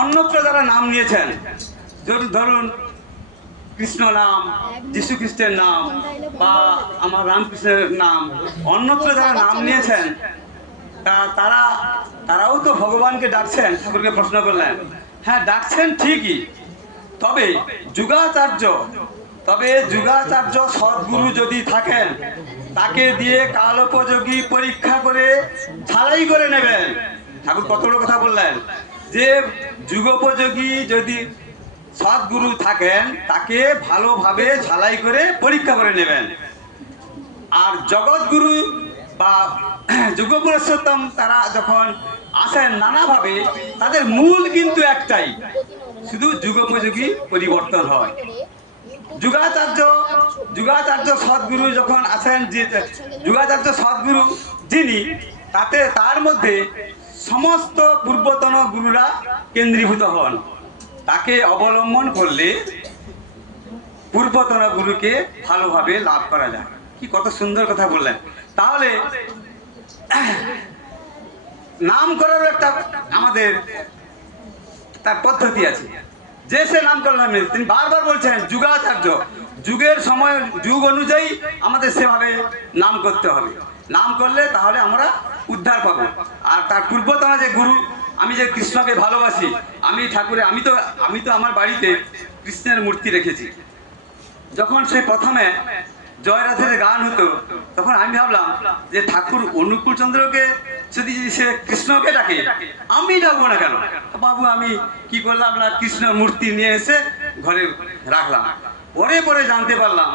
অন্যত্র যারা নাম নিয়েছেন, ধরুন কৃষ্ণ নাম, যীশু খ্রিস্টের নাম, বা আমার রামকৃষ্ণের নাম, অন্যত্র যারা নাম নিয়েছেন তারাও তো ভগবানকে ডাকছেন। ঠাকুরকে প্রশ্ন করলেন, হ্যাঁ ডাকছেন ঠিকই, তবে যুগাচার্য সদ্গুরু যদি থাকেন, তাকে দিয়ে কালোপযোগী পরীক্ষা করে ঝালাই করে নেবেন। ঠাকুর কত বড় কথা বললেন, যে যুগোপযোগী যদি সদ্গুরু থাকেন, তাকে ভালোভাবে ঝালাই করে পরীক্ষা করে নেবেন। আর জগৎগুরু বা যুগপুরুষোত্তম তারা যখন আসেন নানাভাবে, তাদের মূল কিন্তু একটাই, শুধু যুগোপযোগী পরিবর্তন হয়। যুগাচার্য সদ্গুরু যখন আসেন, যে যুগাচার্য সদ্গুরু যিনি, তার মধ্যে সমস্ত পূর্বতন গুরুরা কেন্দ্রীভূত হন। তাকে অবলম্বন করলে পূর্বতন গুরুকে ভালোভাবে লাভ করা যায়। কি কত সুন্দর কথা বললেন। তাহলে নাম করার একটা আমাদের তার পদ্ধতি আছে। যে সে নাম করলাম, তিনি বারবার বলছেন যুগাচার্য, যুগের সময় যুগ অনুযায়ী আমাদের সেভাবে নাম করতে হবে। নাম করলে তাহলে আমরা উদ্ধার পাবো। আর তার পূর্বতন যে গুরু, আমি যে কৃষ্ণকে ভালোবাসি, আমি তো আমার বাড়িতে কৃষ্ণের মূর্তি রেখেছি। যখন সেই প্রথমে জয়রাধের গান হতো, তখন আমি ভাবলাম যে ঠাকুর অনুকূল চন্দ্রকে যদি সে কৃষ্ণকে ডাকে, আমি ডাকবো না কেন? বাবু আমি কি করলাম না, কৃষ্ণ মূর্তি নিয়ে এসে ঘরে রাখলাম। পরে জানতে পারলাম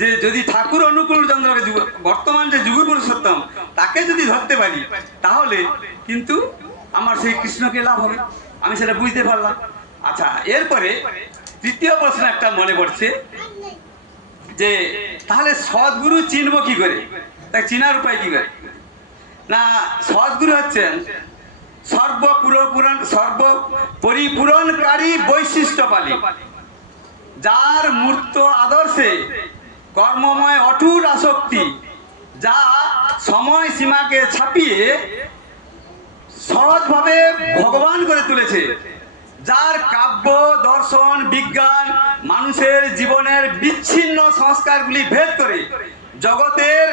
যে যদি ঠাকুর অনুকূল চন্দ্রকে, বর্তমান যে যুগ পুরুষোত্তম, তাকে যদি ধরতে পারি, তাহলে কিন্তু আমার সেই কৃষ্ণকে লাভ হবে। আমি সেটা বুঝতে পারলাম। আচ্ছা, এরপরে তৃতীয় প্রশ্ন একটা মনে পড়ছে, যে তাহলে সদ্গুরু চিনব কি করে? তাই চিনার উপায় কি করে? না, সদ্গুরু হচ্ছেন সর্বপরিপূরণকারী বৈশিষ্ট্যপালী, যার মূর্ত আদর্শে কর্মময় অটুট আসক্তি, যা সময় সীমাকে ছাপিয়ে সহজভাবে ভগবান করে তুলেছে, যার কাব্য, দর্শন, বিজ্ঞান মানুষের জীবনের বিচ্ছিন্ন সংস্কারগুলি ভেদ করে জগতের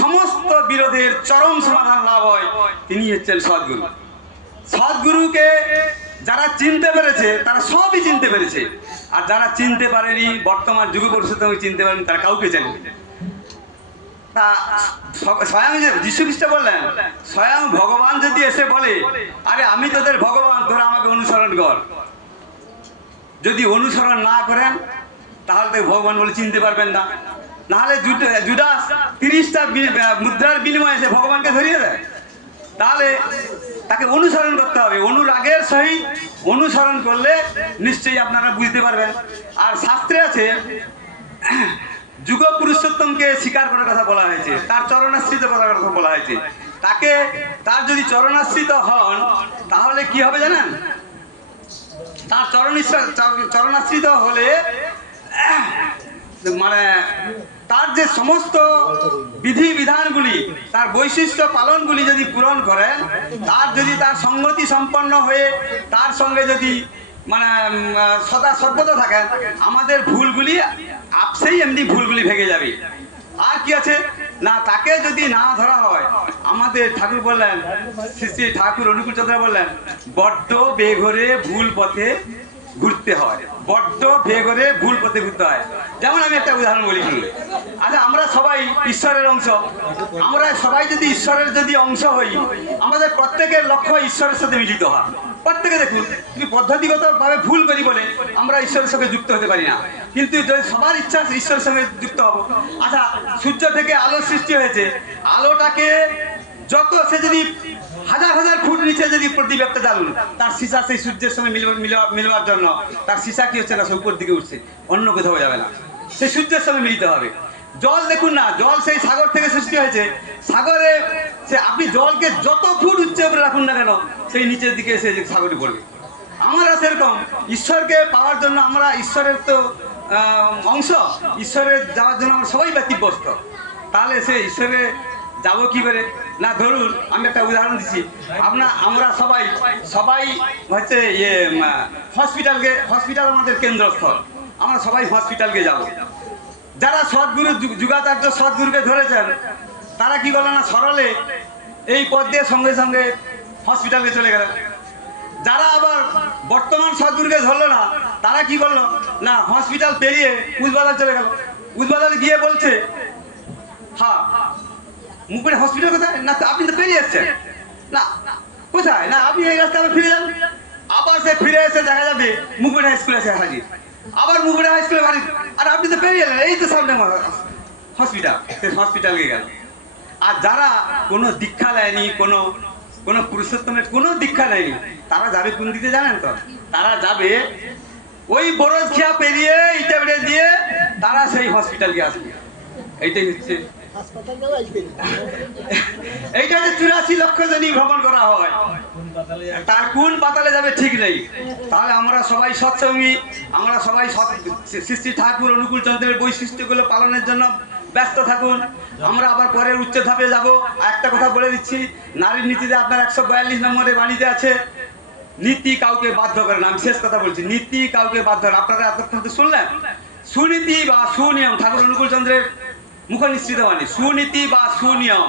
সমস্ত বিরোধের চরম সমাধান লাভ হয়, তিনি হচ্ছেন সদ্গুরু। সদ্গুরুকে যারা চিনতে পেরেছে, তারা সবই চিনতে পেরেছে। আর যারা চিনতে পারেনি, বর্তমান যুগ পুরুষোত্তমকে চিনতে পারেনি, তারা কাউকে জানেনি। তা স্বয়ং যীশু খ্রিস্ট বললেন, স্বয়ং ভগবান যদি এসে বলে, আরে আমি তোদের ভগবান, তোরা আমাকে অনুসরণ কর, যদি অনুসরণ না করেন, তাহলে তো ভগবান বলে চিনতে পারবেন না। নাহলে জুদাস 30টা মুদ্রার বিনিময়ে এসে ভগবানকে ধরিয়ে দেয়। তাহলে তাকে অনুসরণ করতে হবে। অনুরাগের সহিত অনুসরণ করলে নিশ্চয়ই আপনারা বুঝতে পারবেন। আর শাস্ত্রে আছে, যুগ পুরুষোত্তমকে স্বীকার করার কথা বলা হয়েছে, তার চরণাশ্রিত করার কথা বলা হয়েছে। তার যদি চরণাশ্রিত হন, তাহলে কি হবে জানেন? তার চরণাশ্রিত হলে মানে তার যে সমস্ত বিধি বিধানগুলি, তার বৈশিষ্ট্য পালনগুলি যদি পূরণ করেন, তার সঙ্গতি সম্পন্ন হয়ে তার সঙ্গে যদি মানে সদা সর্বদা থাকেন, আমাদের ভুলগুলি আপসেই এমনি ভুলগুলি ভেঙে যাবে। আর কি আছে না, তাকে যদি না ধরা হয়, আমাদের ঠাকুর বললেন, শ্রী ঠাকুর অনুকূল চন্দ্র বললেন, বড্ড বেঘরে ভুল পথে ঘুরতে হয়, যেমন আমি একটা উদাহরণ বলি। আচ্ছা, আমরা সবাই ঈশ্বরের অংশ। আমরা সবাই যদি ঈশ্বরের অংশ হই, আমাদের প্রত্যেকের লক্ষ্য ঈশ্বরের সাথে মিলিত হওয়া। প্রত্যেকে দেখুন, তুমি পদ্ধতিগতভাবে ভুল করি বলে আমরা ঈশ্বরের সঙ্গে যুক্ত হতে পারি না, কিন্তু সবার ইচ্ছা ঈশ্বরের সঙ্গে যুক্ত হব। আচ্ছা, সূর্য থেকে আলো সৃষ্টি হয়েছে, আলোটাকে সে যদি হাজার ফুট নিচে যদি প্রদীপ একটা জ্বালুন, তার সীসা সেই সূর্যের সঙ্গে মিলবার জন্য তার সীসা কি হচ্ছে না, সে উপর দিকে উঠছে, অন্য কোথাও যাবে না, সে সূর্যের সঙ্গে মিলিত হবে। জল দেখুন না, জল সেই সাগর থেকে সৃষ্টি হয়েছে, সাগরে আপনি জলকে যত ফুট উচ্চে উপরে রাখুন না কেন, সেই নিচের দিকে এসে সাগরে পড়বে। আমরা সেরকম ঈশ্বরকে পাওয়ার জন্য, আমরা ঈশ্বরের তো অংশ, ঈশ্বরের যাওয়ার জন্য আমরা সবাই ব্যতিব্যস্ত। তাহলে সে ঈশ্বরে যাবো কি করে? না ধরুন আমি একটা উদাহরণ দিচ্ছি, আমরা সবাই সবাই হচ্ছে হসপিটাল আমাদের কেন্দ্রস্থল, আমরা সবাই হসপিটালকে যাব। যারা সদ্গুরু যুগাচার্য সদ্গুরুকে ধরেছেন তারা কি করলো না, সরলে এই পথ দিয়ে সঙ্গে সঙ্গে হসপিটালকে চলে গেলেন। যারা আবার বর্তমান সদ্গুরুকে ধরলো না তারা কি করলো না, হসপিটাল পেরিয়ে উজবাজার চলে গেল। উজবাজারে গিয়ে বলছে, হ্যাঁ মুকুট হসপিটাল কোথায়, না আপনি তো পেরিয়ে এসছেন, না কোথায়, না আপনি এই রাস্তায় আবার ফিরে যান। আবার সে ফিরে এসে দেখা যাবে মুকুট হাই স্কুলে এসে হাজির, আবার মুকুট হাই স্কুলে হাজির, আর আপনি তো পেরিয়ে এলেন, এই তো সামনে হসপিটাল, সে হসপিটালকে গেল। আর যারা কোনো দীক্ষা নেয়নি, কোনো পুরুষোত্তমের কোনো দীক্ষা নেয়নি, তারা যাবে কোন দিকে জানেন তো? তারা যাবে ওই বরজখিয়া পেরিয়ে ইটাবেড়ে দিয়ে তারা সেই হসপিটালকে আসবে। এইটাই হচ্ছে এইটা যে 84 লক্ষ জনই ভ্রমণ করা হয়, তার কোন পাতালে যাবে ঠিক নেই। তাহলে আমরা সবাই সৎসঙ্গী, আমরা সবাই শ্রী শ্রী ঠাকুর অনুকূল চন্দ্রের বৈশিষ্ট্যগুলো পালনের জন্য ব্যস্ত থাকুন। আমরা আবার পরের উচ্চ ধাপে যাব। একটা কথা বলে দিচ্ছি, নারীর নীতিতে আপনার 142 নম্বরে বাণীতে আছে, নীতি কাউকে বাধ্য করে না। আমি শেষ কথা বলছি, নীতি কাউকে বাধ্য করে। আপনারা এতক্ষণ তো শুনলেন সুনীতি বা সুনিয়ম, ঠাকুর অনুকূল চন্দ্রের মুখ নিশ্চিত বাণী। সুনীতি বা সুনিয়ম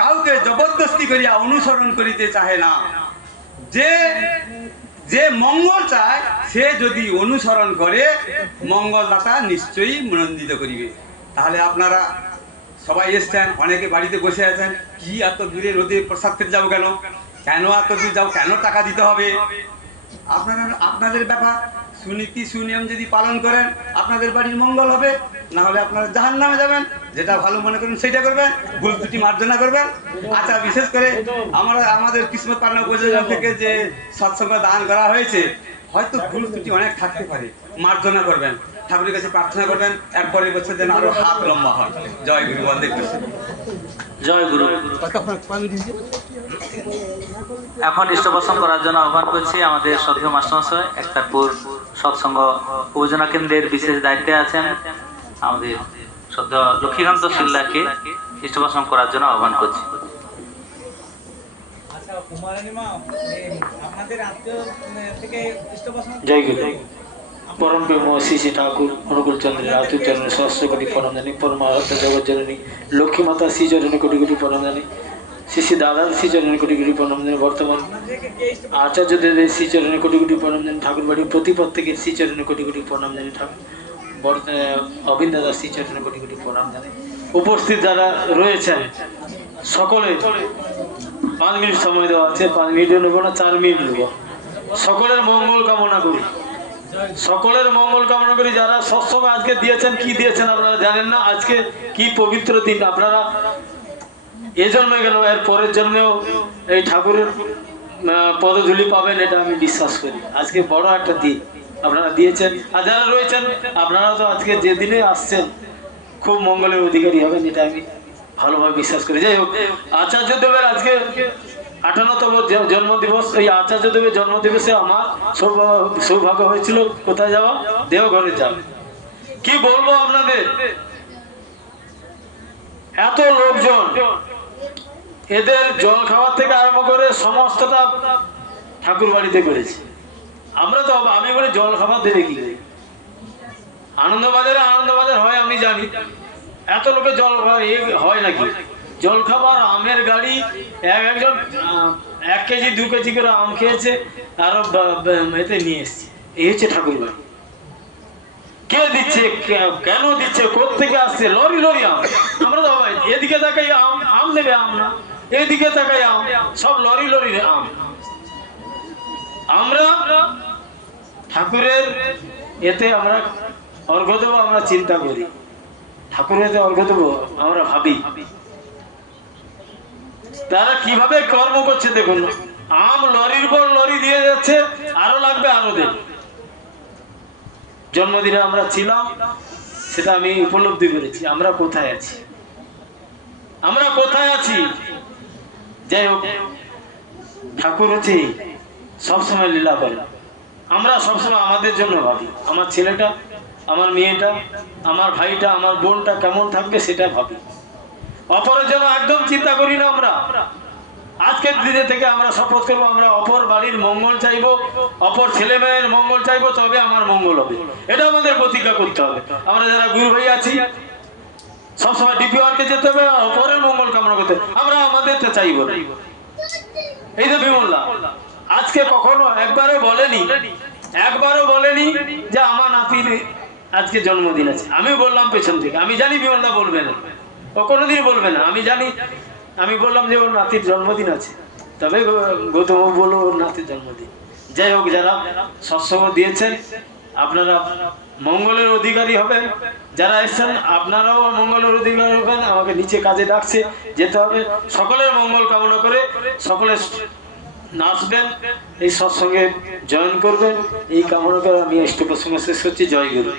কাউকে জবরদস্তি করিয়া অনুসরণ করিতে চাহে না। যে মঙ্গল চায় সে যদি অনুসরণ করে, মঙ্গলদাতা নিশ্চয়ই মনোনীত করিবে। তাহলে আপনারা সবাই এসছেন, অনেকে বাড়িতে বসে আছেন, কি এত দূরে রোদে প্রসাদ খেতে যাবো কেন, কেন এত দূর যাও, কেন টাকা দিতে হবে? আপনাদের ব্যাপার। সুনীতি সুনিয়ম যদি পালন করেন আপনাদের বাড়ির মঙ্গল হবে, না হলে আপনারা জাহান্নামে যাবেন। যেটা ভালো মনে করেন সেটা করবেন, ভুল ত্রুটি মার্জনা করবেন। আচ্ছা, বিশেষ করে আমাদের কিসমত পান্না উপজেলা থেকে যে সৎসঙ্গ দান করা হয়েছে, হয়তো ভুল ত্রুটি অনেক থাকতে পারে, মার্জনা করবেন, ঠাকুরের কাছে প্রার্থনা করবেন, এরপরের বছর যেন আরো হাত লম্বা হয়। জয় গুরু, বন্দে কৃষ্ণ। জয় গুরু। এখন ইষ্টপ্রসং করার জন্য আহ্বান করছি আমাদের শ্রদ্ধেয় মাস্টারমশাই, একতারপুর সৎসঙ্গ উপজেলা কেন্দ্রের বিশেষ দায়িত্বে আছেন আমাদের শ্রদ্ধেয় লক্ষ্মীকান্ত শিল্লাকে ইষ্টপ্রসং করার জন্য আহ্বান করছি। জয় গুরু। পরম প্রেম শ্রী শ্রী ঠাকুর অনুকূল চন্দ্রের আতুর চরণে সহস্র কোটি প্রণাম জানি। পরমারাধ্য জগৎ জননী লক্ষ্মী মাতা শ্রী চরণে কোটি কোটি প্রণাম জানি। শ্রী শ্রী দাদার শ্রী চরণে কোটি কোটি প্রণাম জানি। বর্তমান আচার্যদের শ্রী চরণে কোটি কোটি প্রণাম জানি। ঠাকুর বাড়ির প্রতিপদ থেকে শ্রী চরণে কোটি কোটি প্রণাম জানি। ঠাকুর অবিন দাদার শ্রী চরণে কোটি কোটি প্রণাম জানি। উপস্থিত যারা রয়েছেন সকলে 5 মিনিট সময় দেওয়া আছে, 5 মিনিটও নেব না, 4 মিনিট নেব। সকলের মঙ্গল কামনা করি, সকলের মঙ্গল কামনা করি। যারা সৎসঙ্গ আজকে দিয়েছেন, কি দিয়েছেন আপনারা জানেন না। আজকে কি পবিত্র দিন, আপনারা এ জন্মে গেল, এর পরের জন্মেও এই ঠাকুরের পদধূলি পাবেন, এটা আমি বিশ্বাস করি। আজকে বড় একটা দিন আপনারা দিয়েছেন, আর যারা রয়েছেন আপনারা তো আজকে যে দিনে আসছেন খুব মঙ্গলের অধিকারী হবেন, এটা আমি ভালোভাবে বিশ্বাস করি। যাই হোক, আচার্যদেবের আজকে 58তম জন্মদিবস। এই আচার্যদেবের জন্মদিবসে আমার সৌভাগ্য হয়েছিল কোথায় যাওয়া, দেওঘরে যাওয়া। কি বলবো আপনাদের, এত লোকজন, এদের জল খাওয়া থেকে আরম্ভ করে সমস্তটা ঠাকুর বাড়িতে করেছে। আমরা তো, আমি বলি জল খাবার দেবে কি করে? আনন্দবাজার হয় আমি জানি, এত লোকের জল হয় নাকি? জল খাবার আমের গাড়ি, একজন 1 কেজি 2 কেজি করে আম খেয়েছে, আরো এতে নিয়ে এসছে। এই হচ্ছে ঠাকুর বাড়ি। কে দিচ্ছে, কেন দিচ্ছে, কোথেকে আসছে? লরি লরি আম। আমরা তো এদিকে তাকাই আম নেবে, আম না, এইদিকে তাকাই আম, সব লরি লরি আম। আমরা ঠাকুরের এতে আমরা অর্ঘ্য দেবো, আমরা চিন্তা করি, ঠাকুরের এতে অর্ঘ্য দেবো আমরা ভাবি। তারা কিভাবে কর্ম করছে দেখুন, আম লরির পর লরি দিয়ে যাচ্ছে, আরো লাগবে, আরো দেবে। জন্মদিনে আমরা ছিলাম, সেটা আমি উপলব্ধি করেছি। আমরা কোথায় আছি, আমরা কোথায় আছি? যাই হোক, ঠাকুর হচ্ছে সবসময় লীলা করে। আমরা সবসময় আমাদের জন্য ভাবি, আমার ছেলেটা, আমার মেয়েটা, আমার ভাইটা, আমার বোনটা কেমন থাকবে সেটা ভাবি। অপরের জন্য একদম চিন্তা করি না আমরা। আজকের দিনে থেকে আমরা শপথ করবো, আমরা অপর বাড়ির মঙ্গল চাইবো, অপর ছেলে মেয়ের মঙ্গল চাইবো, তবে আমার মঙ্গল হবে। এটা আমাদের প্রতিজ্ঞা করতে হবে। আমরা যারা গুরু ভাই আছি সবসময় ডিপিওয়ারকে যেতে হবে, অপরের মঙ্গল কামনা করতে হবে। আমরা আমাদেরটা চাইবো না। এই যে বিমলদা আজকে কখনো একবারও বলেনি যে আমার নাতির আজকে জন্মদিন আছে। আমি বললাম পেছন থেকে, আমি জানি বিমলদা বলবে না, ও কোনোদিন বলবে না, আমি জানি। আমি বললাম যে ওর নাতির জন্মদিন আছে, তবে গৌতম বললো ওর নাতির জন্মদিন। যাই হোক, যারা সৎসঙ্গ দিয়েছেন আপনারা মঙ্গলের অধিকারী হবেন, যারা এসছেন আপনারাও মঙ্গলের অধিকারী হবেন। আমাকে নিচে কাজে ডাকছে, যেতে হবে। সকলের মঙ্গল কামনা করে সকলে নাচবেন, এই সৎসঙ্গে জয়েন করবেন, এই কামনা করে আমি ইষ্ট প্রসঙ্গ শেষ করছি। জয় গুরু।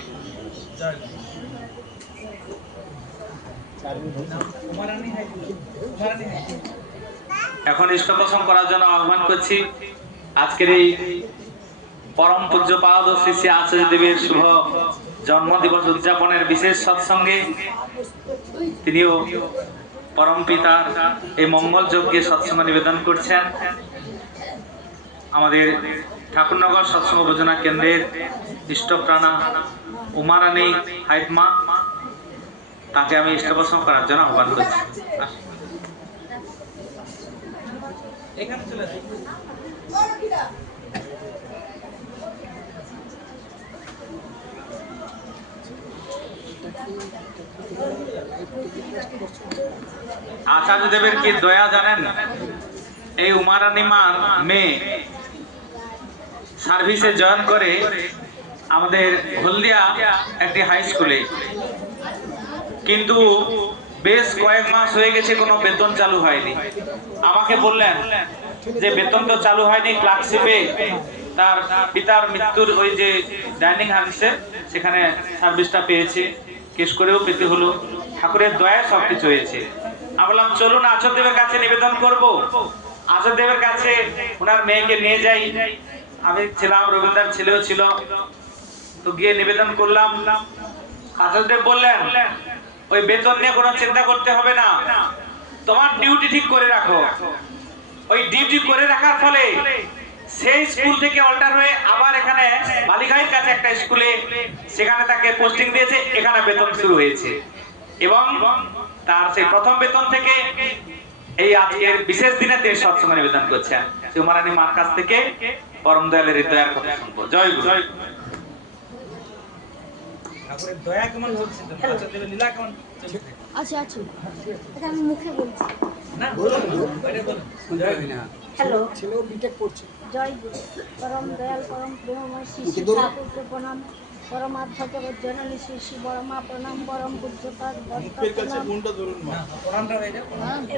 এখন ইষ্টপ্রসঙ্গ করার জন্য আহ্বান করছি আজকের এই পরম পূজ্যপাদ শ্রী শ্রী আচার্য দেবের শুভ জন্মদিবস উদযাপনের বিশেষ সৎসঙ্গে তিনিও পরম পিতার এই মঙ্গল যজ্ঞে সৎসঙ্গ নিবেদন করছেন। আমাদের ঠাকুরনগর সৎসঙ্গ ভোজনা কেন্দ্রের ইষ্টপ্রাণা উমারানী হাইতমা, তাকে আমি ইষ্টপ্রসঙ্গ করার জন্য আহ্বান করছি। আচার্য দেবের কি দয়া জানেন, এই উমারানী মার মেয়ে সার্ভিসে জয়েন করে আমাদের হলদিয়া একটি হাই স্কুলে, কিন্তু বেশ কয়েক মাস হয়ে গেছে কোনো বেতন চালু হয়নি। আমাকে বললেন যে বেতন তো চালু হয়নি, ক্লার্কশিপে তার পিতার মৃত্যুর ওই যে ডাইনিং হাউসে সেখানে সার্ভিসটা পেয়েছে, কেস করেও পেতে হলো, ঠাকুরের দয়ায় সবকিছু হয়েছে। আমি বললাম চলুন আচার্য দেবের কাছে নিবেদন করব। আচার্য দেবের কাছে ওনার মেয়েকে নিয়ে যাই, আমি ছিলাম, রবীন্দ্রার ছেলেও ছিল, তো গিয়ে নিবেদন করলাম। আচার্য দেব বললেন ওই বেতন নিয়ে কোনো চিন্তা করতে হবে না, তোমার ডিউটি ঠিক করে রাখো। ওই ডিউটি করে রাখার ফলে সেই স্কুল থেকে অল্টার হয়ে আবার এখানে বালিঘাইয়ের কাছে একটা স্কুলে, সেখানে তাকে পোস্টিং দিয়েছে, এখানে বেতন শুরু হয়েছে। এবং তার সেই প্রথম বেতন থেকে এই আজকের বিশেষ দিনে তিনি সৎসঙ্গ নিবেদন করছেন। উমারানী মার কাছ থেকে পরম দয়ালের হৃদয়ের কথা শুনবো। জয় গুরু। ঠাকুরের দয়া কেমন চলছে, আচার্য দেবের লীলা কেমন চলছে? আচ্ছা এটা আমি মুখে বলছি না বলুন, বাইরে বলুন। জয় গুরু। হ্যালো, ছেলেও বিটেক পড়ছে। জয় গুরু। পরম দয়াল পরম প্রেমময় শ্রী শ্রী ঠাকুরকে প্রণাম, পরমার্থ জগৎ জননী শ্রী শ্রী বড়মা প্রণাম, পরম পূজ্যপাদ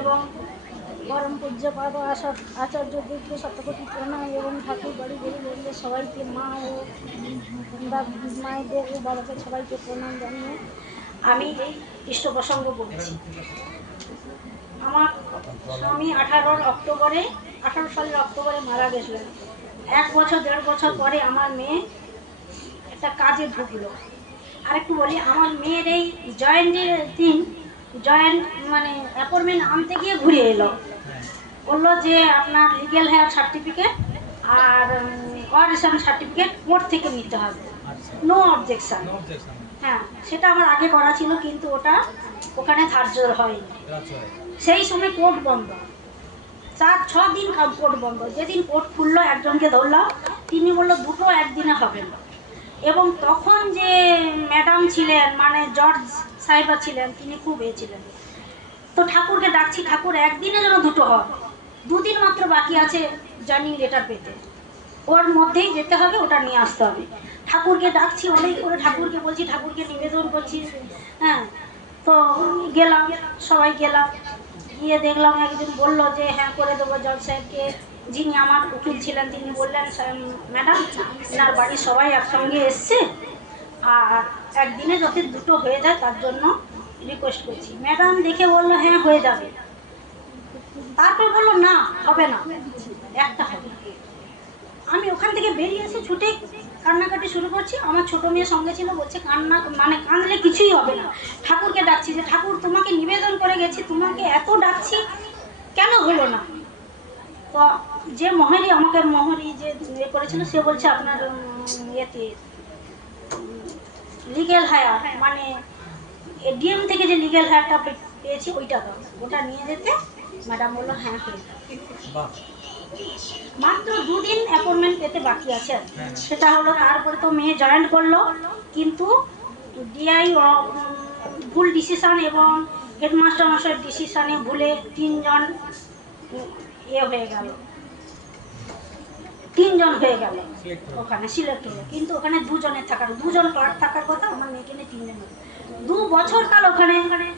এবং পরম পূজ্যপাদ আচার্য দেবকে শতকোটি প্রণাম এবং ঠাকুর বাড়ি গরিববৃন্দ সবাইকে, মা ও মায়েদের ও বাবাকে সবাইকে প্রণাম জানিয়ে আমি এই ইষ্ট প্রসঙ্গ বলছি। আমার স্বামী 18 সালের অক্টোবরে মারা গেছিলেন। 1 বছর 1.5 বছর পরে আমার মেয়ে একটা কাজে ঢুকলো। আর একটু বলি, আমার মেয়ের এই জয়েন্টের দিন মানে অ্যাপয়েন্টমেন্ট আনতে গিয়ে ঘুরে এলো, বললো যে আপনার লিগ্যাল হেয়ার সার্টিফিকেট আর অরিজিনাল সার্টিফিকেট কোর্ট থেকে নিতে হবে, নো অবজেকশন। হ্যাঁ, সেটা আমার আগে করা ছিল, কিন্তু ওটা ওখানে ধার্য হয়নি। সেই সময় কোর্ট বন্ধ, 4-6 দিন কোর্ট বন্ধ। যেদিন কোর্ট খুললো একজনকে ধরলাম, তিনি বললো দুটো একদিনে হবে না। এবং তখন যে ম্যাডাম ছিলেন, মানে জর্জ সাহেবা ছিলেন, তিনি খুব ছিলেন। তো ঠাকুরকে ডাকছি, ঠাকুর একদিনে যেন দুটো হয়, 2 দিন মাত্র বাকি আছে জয়েনিং লেটার পেতে, ওর মধ্যেই যেতে হবে, ওটা নিয়ে আসতে হবে। ঠাকুরকে ডাকছি অনেক করে, ঠাকুরকে বলছি, ঠাকুরকে নিবেদন করছি। হ্যাঁ, তো গেলাম, সবাই গেলাম, গিয়ে দেখলাম একজন বললো যে হ্যাঁ করে দেবো। জজ সাহেবকে, যিনি আমার উকিল ছিলেন, তিনি বললেন ম্যাডাম আপনার বাড়ির সবাই একসঙ্গে এসছে, আর একদিনে যাতে দুটো হয়ে যায় তার জন্য রিকোয়েস্ট করছি। ম্যাডাম দেখে বললো হ্যাঁ হয়ে যাবে। তারপর বললো না হবে না, একটা হবে। আমি ওখান থেকে বেরিয়ে এসে ছুটে কান্নাকাটি শুরু করছি। আমার ছোট মেয়ে সঙ্গে ছিল, বলছে কান্না মানে কাঁদলে কিছুই হবে না, ঠাকুরকে ডাকছি যে ঠাকুর তোমাকে নিবেদন করে গেছি, তোমাকে এত ডাকছি কেন হলো না? তো যে মোহরি যে ইয়ে করেছিল সে বলছে আপনার ইয়েতে লিগেল হায়ার মানে ডিএম থেকে যে লিগেল হায়ারটা পেয়েছি ওইটা দাও, ওটা নিয়ে যেতে। ম্যাডাম বললো হ্যাঁ হয়ে যাবে। মাত্র 2 দিন অ্যাপয়েন্টমেন্ট পেতে বাকি আছে, সেটা হলো তারপরে তো মেয়ে জয়েন করলো, কিন্তু ডিআই ভুল ডিসিশন এবং হেডমাস্টার মশাইয়ের ডিসিশনে ভুলে 3 জন ইয়ে হয়ে গেল, 3 জন হয়ে গেল ওখানে সিলেক্ট হলো, কিন্তু ওখানে 2 জনের থাকার 2 জন ক্লার্ক থাকার কথা, আমার মেয়েকে নিয়ে 3 জন হলো। 2 বছর কাল ওখানে মানে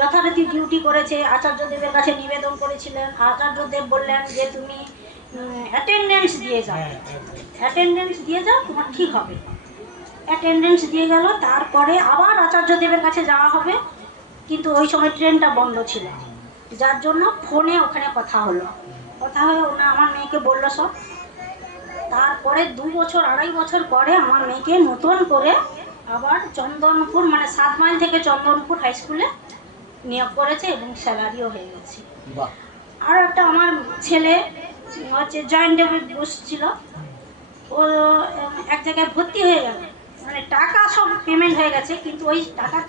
যথারীতি ডিউটি করেছে। আচার্যদেবের কাছে নিবেদন করেছিলেন, আচার্যদেব বললেন যে তুমি অ্যাটেন্ডেন্স দিয়ে যাও, অ্যাটেন্ডেন্স দিয়ে যাও তোমার ঠিক হবে। অ্যাটেন্ডেন্স দিয়ে গেল, তারপরে আবার আচার্যদেবের কাছে যাওয়া হবে, কিন্তু ওই সময় ট্রেনটা বন্ধ ছিল, যার জন্য ফোনে ওখানে কথা হলো, কথা হয়ে ওনা আমার মেয়েকে বললো সব। তারপরে 2 বছর 2.5 বছর পরে আমার মেয়েকে নতুন করে আবার চন্দনপুর মানে 7 মাইল থেকে চন্দনপুর হাই স্কুলে নিয়োগ করেছে এবং স্যালারিও হয়ে গেছে। আর একটা আমার ছেলে হচ্ছে জয়েন্ট ডেভিড বসছিল, ও এক জায়গায় ভর্তি হয়ে গেল, মানে টাকা সব পেমেন্ট হয়ে গেছে, কিন্তু ওই টাকার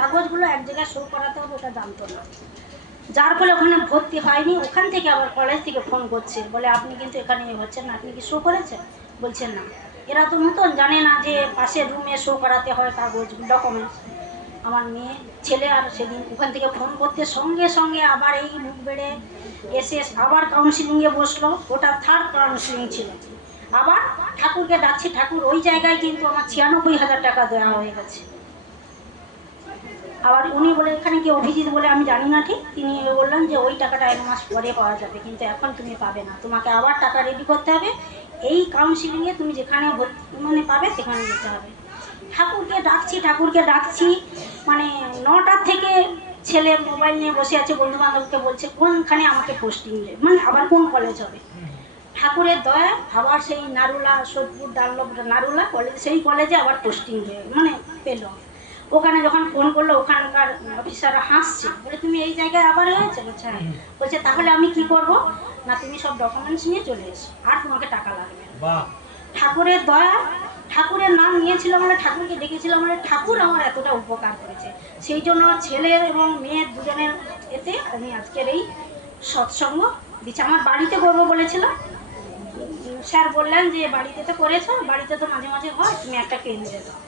কাগজগুলো এক জায়গায় শো করাতে হবে ওটা জানতো না, যার ফলে ওখানে ভর্তি হয়নি। ওখান থেকে আবার কলেজ থেকে ফোন করছে, বলে আপনি কিন্তু এখানে হচ্ছেন না, আপনি কি শো করেছেন? বলছেন না। এরা তো নতুন জানে না যে পাশের রুমে শো করাতে হয় কাগজ ডকুমেন্টস। আমার মেয়ে ছেলে আর সেদিন ওখান থেকে ফোন করতে সঙ্গে সঙ্গে আবার এই মুখ বেড়ে এসে আবার কাউন্সিলিংয়ে বসলো, ওটা 3rd কাউন্সিলিং ছিল। আবার ঠাকুরকে ডাকছি, ঠাকুর ওই জায়গায় কিন্তু আমার 96,000 টাকা দেওয়া হয়ে গেছে। আবার উনি বলে এখানে কি অভিজিৎ বলে আমি জানি না ঠিক, তিনি বললেন যে ওই টাকাটা 1 মাস পরে পাওয়া যাবে, কিন্তু এখন তুমি পাবে না, তোমাকে আবার টাকা রেডি করতে হবে, এই কাউন্সিলিংয়ে তুমি যেখানে মানে পাবে সেখানে যেতে হবে। ঠাকুরকে ডাকছি মানে 9টা থেকে ছেলে মোবাইল নিয়ে বসে আছে, বন্ধু বান্ধবকে বলছে কোনখানে আমাকে পোস্টিং দেবে, মানে আবার কোন কলেজ হবে। ঠাকুরের দয়া আবার সেই নারুলা সোদপুর ডানলপ নারুলা কলেজ, সেই কলেজে আবার পোস্টিং হয়ে মানে পেল। ওখানে যখন ফোন করলো ওখানকার অফিসাররা হাসছে, বলে তুমি এই জায়গায় আবার হয়েছে? বলছে হ্যাঁ। বলছে তাহলে আমি কি করব না, তুমি সব ডকুমেন্টস নিয়ে চলে এসো, আর তোমাকে টাকা লাগবে না। ঠাকুরের দয়া, ঠাকুরের নাম নিয়েছিল মানে ঠাকুরকে ডেকেছিল মানে ঠাকুর আমার এতটা উপকার করেছে, সেই জন্য ছেলের এবং মেয়ের দুজনের এতে আমি আজকের এই সৎসঙ্গ দিচ্ছি। আমার বাড়িতে করবো বলেছিলাম, স্যার বললেন যে বাড়িতে তো করেছো, বাড়িতে তো মাঝে মাঝে হয়, তুমি একটা কেন্দ্রে দাও,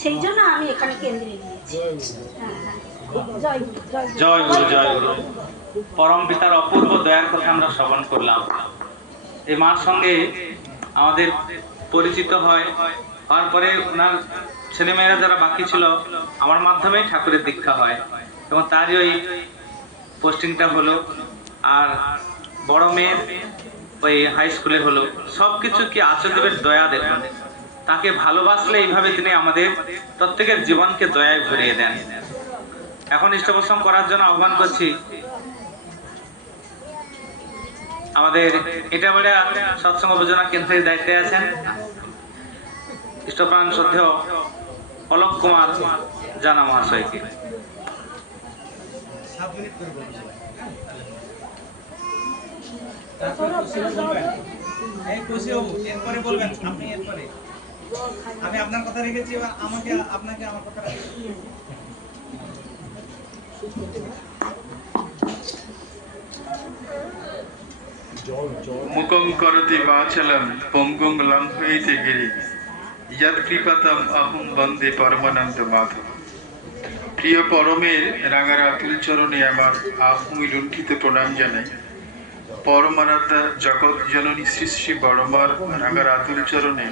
সেই জন্য আমি এখানে কেন্দ্রে নিয়েছি। জয় গুরু, জয় গুরু, জয় গুরু। পরম পিতার অপূর্ব দয়ার কথা আমরা শ্রবণ করলাম। এই মার সঙ্গে আমাদের পরিচিত হওয়ার পরে ওনার ছেলেমেয়েরা যারা বাকি ছিল আমার মাধ্যমেই ঠাকুরের দীক্ষা হয় এবং তারই ওই পোস্টিংটা হলো। আর বড় মেয়ের ওই হাই স্কুলে হলো। সবকিছু কি আচার্যদেবের দয়া দেখুন, তাকে ভালোবাসলে এইভাবে তিনি আমাদের প্রত্যেকের জীবনকে দয়ায় ভরিয়ে দেন। এখন ইষ্টপ্রসং করার জন্য আহ্বান করছি আমাদের ইটাবাড়িয়া সৎসঙ্গ যোজনা কেন্দ্রের দায়িত্বে আছেন ইষ্টপ্রাণ শ্রদ্ধেয় অলোক কুমার জানা মহাশয়কে। এরপরে বলবেন আপনি, এরপরে আমি আপনার কথা রেখেছি, আপনাকে আমার কথা রেখেছি। মুকং করতি বাচলম পঙ্গুং লঙ্ঘয়িতে গিরি যৎ কৃপাতম অহং বন্দে পরমানন্দ মাধব। প্রিয় পরমের রাঙার আতুল চরণে আমার আহমি লুণ্ঠিত প্রণাম জানাই। পরমারাধ্যা জগৎ জননী শ্রী শ্রী বড়মার রাঙার আতুল চরণে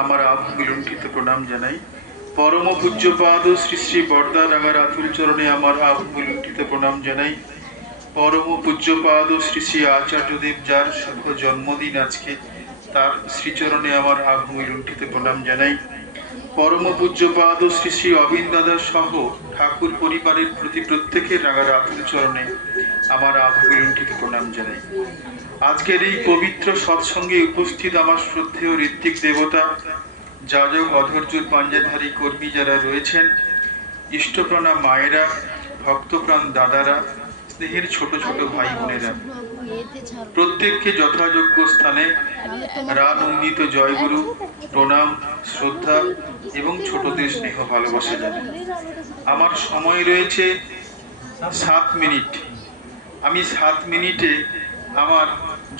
আমার আহমি লুণ্ঠিত প্রণাম জানাই। পরম পূজ্যপাদ শ্রী শ্রী বরদা রাঙার আতুল চরণে আমার আহমি লুণ্ঠিত প্রণাম জানাই। পরম পূজ্যপাদ শ্রী শ্রী আচার্যদেব যার শুভ জন্মদিন আজকে, তার শ্রীচরণে আমার আভূমি লুণ্ঠিত প্রণাম জানাই। পরম পূজ্যপাদ শ্রী শ্রী অবিন্দ দাদা সহ ঠাকুর পরিবারের প্রতি প্রত্যেকের রাঙার আতুল চরণে আমার আভূমি লুণ্ঠিত প্রণাম জানাই। আজকের এই পবিত্র সৎসঙ্গে উপস্থিত আমার শ্রদ্ধেয় ঋত্বিক দেবতা, যাজক, অধৈর্যর পাঞ্জাধারী কর্মী যারা রয়েছেন, ইষ্টপ্রাণা মায়েরা, ভক্তপ্রাণ দাদারা, স্নেহের ছোট ছোট ভাই বোনেরা, প্রত্যেককে যথাযোগ্য স্থানে রানন্দিত জয়গুরু, প্রণাম, শ্রদ্ধা এবং ছোটদের স্নেহ ভালোবাসা জানাই। আমার সময় রয়েছে 7 মিনিট। আমি 7 মিনিটে আমার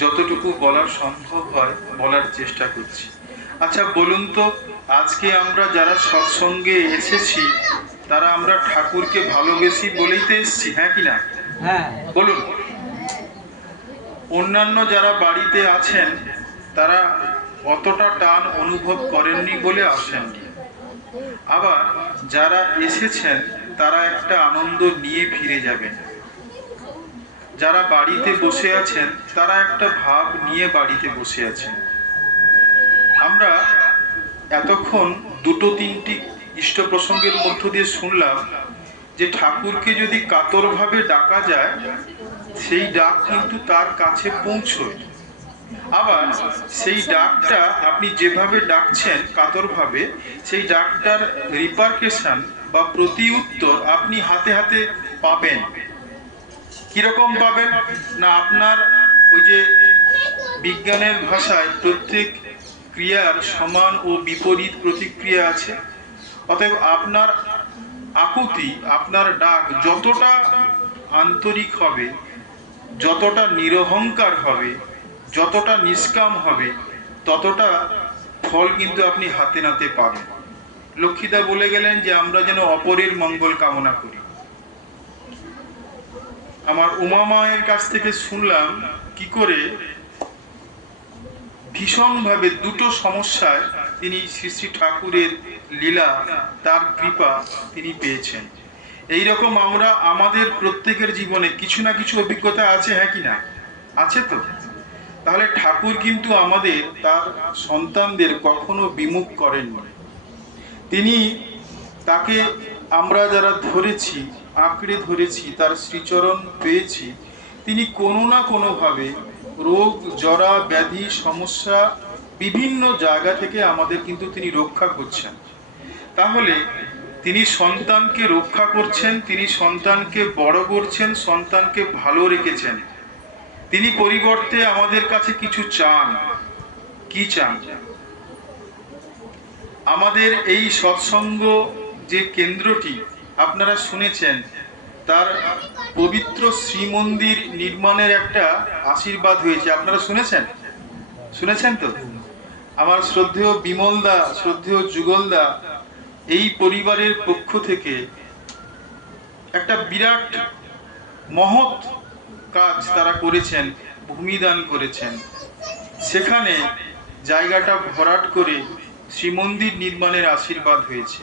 যতটুকু বলার সম্ভব হয় বলার চেষ্টা করছি। আচ্ছা বলুন তো, আজকে আমরা যারা সৎসঙ্গে এসেছি তারা আমরা ঠাকুরকে ভালোবেসি বলেই তো এসেছি, হ্যাঁ কি না? হ্যাঁ, বলুন। অন্যান্য যারা বাড়িতে আছেন তারা অতটা টান অনুভব করেননি বলে আসেননি। আবার যারা এসেছেন তারা একটা আনন্দ নিয়ে ফিরে যাবেন। যারা বাড়িতে বসে আছেন তারা একটা ভাব নিয়ে বাড়িতে বসে আছেন। আমরা এতক্ষণ 2-3টি ইষ্ট প্রসঙ্গের মধ্য দিয়ে শুনলাম যে ঠাকুরকে যদি কাতরভাবে ডাকা যায় সেই ডাক কিন্তু তার কাছে পৌঁছয়। আবার সেই ডাকটা আপনি যেভাবে ডাকছেন কাতরভাবে, সেই ডাকটার রিপারকেশন বা প্রতি উত্তর আপনি হাতে হাতে পাবেন। কিরকম পাবেন না, আপনার ওই যে বিজ্ঞানের ভাষায় প্রত্যেক ক্রিয়ার সমান ও বিপরীত প্রতিক্রিয়া আছে। অতএব আপনার আকুতি, আপনার ডাক যতটা আন্তরিক হবে, যতটা নিরহংকার হবে, যতটা নিষ্কাম হবে, ততটা ফল কিন্তু আপনি হাতে নাতে পাবেন। লক্ষ্মীদা বলে গেলেন যে আমরা যেন অপরের মঙ্গল কামনা করি। আমার উমা মায়ের কাছ থেকে শুনলাম কি করে ভীষণভাবে 2টো সমস্যায় তিনি শ্রী শ্রী ঠাকুরের লীলা, তার কৃপা তিনি পেয়েছেন। এইরকম আমরা আমাদের প্রত্যেকের জীবনে কিছু না কিছু অভিজ্ঞতা আছে, হ্যাঁ কি না? আছে তো? তাহলে ঠাকুর কিন্তু আমাদের তার সন্তানদের কখনো বিমুখ করেননি। তিনি তাকে আমরা যারা ধরেছি, আঁকড়ে ধরেছি, তার শ্রীচরণ পেয়েছি, তিনি কোনো না কোনোভাবে রোগ, জরা, ব্যাধি, সমস্যা বিভিন্ন জায়গা থেকে আমাদের কিন্তু তিনি রক্ষা করছেন। তাহলে তিনি সন্তানকে রক্ষা করছেন, তিনি সন্তানকে বড় করছেন, সন্তানকে ভালো রেখেছেন। তিনি পরিবর্তে আমাদের কাছে কিছু চান। কি চান? আমাদের এই সৎসঙ্গ যে কেন্দ্রটি আপনারা শুনেছেন, তার পবিত্র শ্রীমন্দির নির্মাণের একটা আশীর্বাদ হয়েছে। আপনারা শুনেছেন? শুনেছেন তো? আমার শ্রদ্ধেয় বিমলদা, শ্রদ্ধেয় যুগলদা এই পরিবারের পক্ষ থেকে একটা বিরাট মহৎ কাজ তারা করেছেন, ভূমিদান করেছেন। সেখানে জায়গাটা ভরাট করে শ্রীমন্দির নির্মাণের আশীর্বাদ হয়েছে।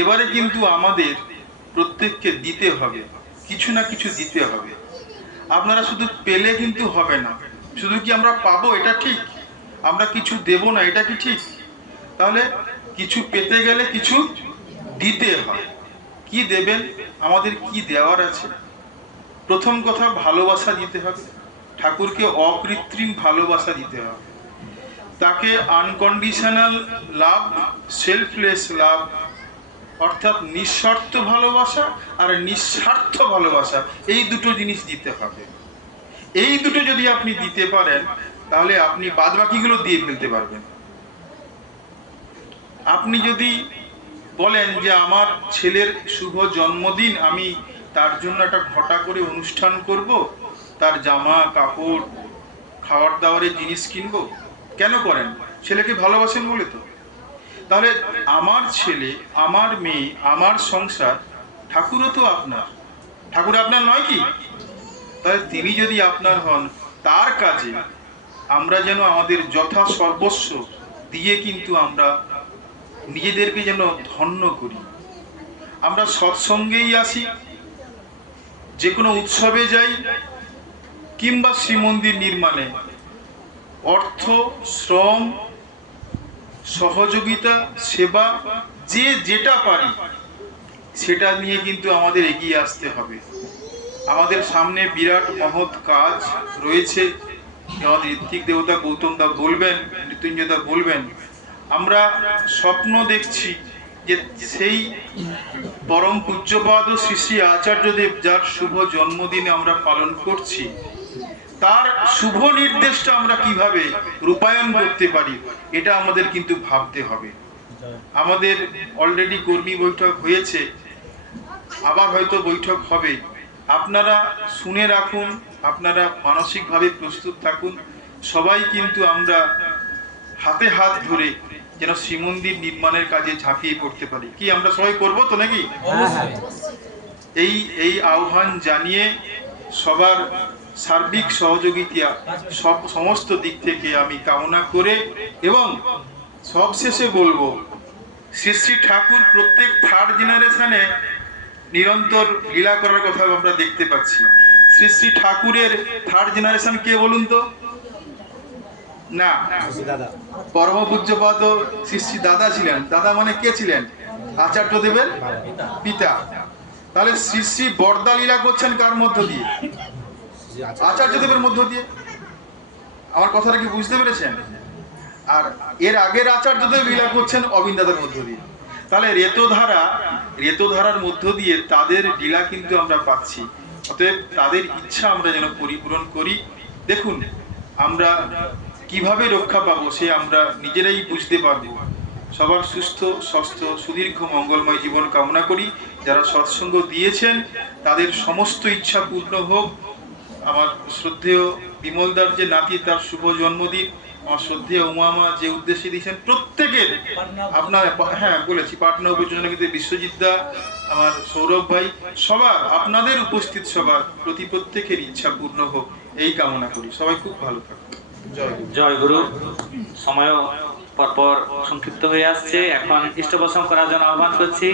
এবারে কিন্তু আমাদের প্রত্যেককে দিতে হবে, কিছু না কিছু দিতে হবে। আপনারা শুধু পেলে কিন্তু হবে না। শুধু কি আমরা পাবো এটা ঠিক, আমরা কিছু দেব না এটা কি ঠিক? তাহলে কিছু পেতে গেলে কিছু দিতে হয়। কি দেবেন? আমাদের কি দেওয়ার আছে? প্রথম কথা, ভালোবাসা দিতে হবে। ঠাকুরকে অকৃত্রিম ভালোবাসা দিতে হবে। তাকে আনকন্ডিশনাল লাভ, সেলফলেস লাভ, অর্থাৎ নিঃস্বার্থ ভালোবাসা আর নিঃস্বার্থ ভালোবাসা, এই দুটো জিনিস দিতে হবে। এই দুটো যদি আপনি দিতে পারেন তাহলে আপনি বাদবাকিগুলো দিয়ে ফেলতে পারবেন। আপনি যদি বলেন যে আমার ছেলের শুভ জন্মদিন, আমি তার জন্য একটা ঘটা করে অনুষ্ঠান করব, তার জামা কাপড়, খাওয়ার দাওয়ারের জিনিস কিনবো, কেন করেন? ছেলেকে ভালোবাসেন বলে তো। তাহলে আমার ছেলে, আমার মেয়ে, আমার সংসার, ঠাকুরও তো আপনার। ঠাকুর আপনার নয় কি? তাহলে তিনি যদি আপনার হন, তার কাজে আমরা যেন আমাদের যথা সর্বস্ব দিয়ে কিন্তু আমরা নিজেদেরকে যেন ধন্য করি। আমরা সৎসঙ্গেই আসি, যে কোনো উৎসবে যাই, কিংবা শ্রীমন্দির নির্মাণে অর্থ, শ্রম, সহযোগিতা, সেবা, যে যেটা পারি সেটা নিয়ে কিন্তু আমাদের এগিয়ে আসতে হবে। আমাদের সামনে বিরাট মহৎ কাজ রয়েছে, আমাদের ঋত্বিক দেবতা গৌতম দা বলবেন, মৃত্যুঞ্জয় দা বলবেন, আমরা স্বপ্ন দেখছি যে সেই পরম পূজ্যপাদ শ্রী শ্রী আচার্যদেব যার শুভ জন্মদিনে আমরা পালন করছি, তার শুভ নির্দেশটা আমরা কিভাবে রূপায়ণ করতে পারি, এটা আমাদের কিন্তু ভাবতে হবে। আমাদের অলরেডি কর্মী বৈঠক হয়েছে, আবার হয়তো বৈঠক হবে। আপনারা শুনে রাখুন, আপনারা মানসিকভাবে প্রস্তুত থাকুন। সবাই কিন্তু আমরা হাতে হাত ধরে যেন শ্রীমন্দির নির্মাণের কাজে ঝাঁপিয়ে পড়তে পারি। কি আমরা সবাই করবো তো নাকি? এই আহ্বান জানিয়ে সবার সার্বিক সহযোগিতা সমস্ত দিক থেকে আমি কামনা করে, এবং সবশেষে বলবো, শ্রী শ্রী ঠাকুর প্রত্যেক থার্ড জেনারেশনে নিরন্তর লীলা করার কথা আমরা দেখতে পাচ্ছি। শ্রী শ্রী ঠাকুরের থার্ড জেনারেশন কে বলুন তো? না, পরম পূজ্যপাদ শ্রী শ্রী দাদা ছিলেন। দাদা মানে কে ছিলেন? আচার্যদেবের পিতা। তাহলে শ্রী শ্রী বরদা লীলা করছেন কার মধ্য দিয়ে? আচার্যদেবের মধ্য দিয়ে। আমার কথাটা কি বুঝতে পেরেছেন? আর এর আগের আচার্যদেব লীলা করছেন অবিন দাদার মধ্য দিয়ে। তাহলে রেতধারার মধ্য দিয়ে তাদের লীলা কিন্তু আমরা পাচ্ছি। অতএব তাদের ইচ্ছা আমরা যেন পরিপূরণ করি। দেখুন, আমরা কিভাবে রক্ষা পাবো সে আমরা নিজেরাই বুঝতে পারবো। সবার সুস্থ স্বাস্থ্য সুদীর্ঘ মঙ্গলময় জীবন কামনা করি। যারা সৎসঙ্গ দিয়েছেন তাদের সমস্ত ইচ্ছা পূর্ণ হোক। আমার শ্রদ্ধেয় বিমলদার যে নাতি, তার শুভ জন্মদিন। আমার শ্রদ্ধেয় উমামা যে উদ্দেশ্যে দিয়েছেন প্রত্যেকের, আপনার হ্যাঁ বলেছি, পাটনা উপযোজনা কিন্তু বিশ্বজিৎ দা, আমার সৌরভ ভাই, সবার আপনাদের উপস্থিত সবার প্রতি প্রত্যেকের ইচ্ছা পূর্ণ হোক এই কামনা করি। সবাই খুব ভালো থাকুন। জয় গুরু। জয় গুরু। সময়ও পরপর সংক্ষিপ্ত হয়ে আসছে। এখন ইষ্টপ্রসঙ্গ করার জন্য আহ্বান করছি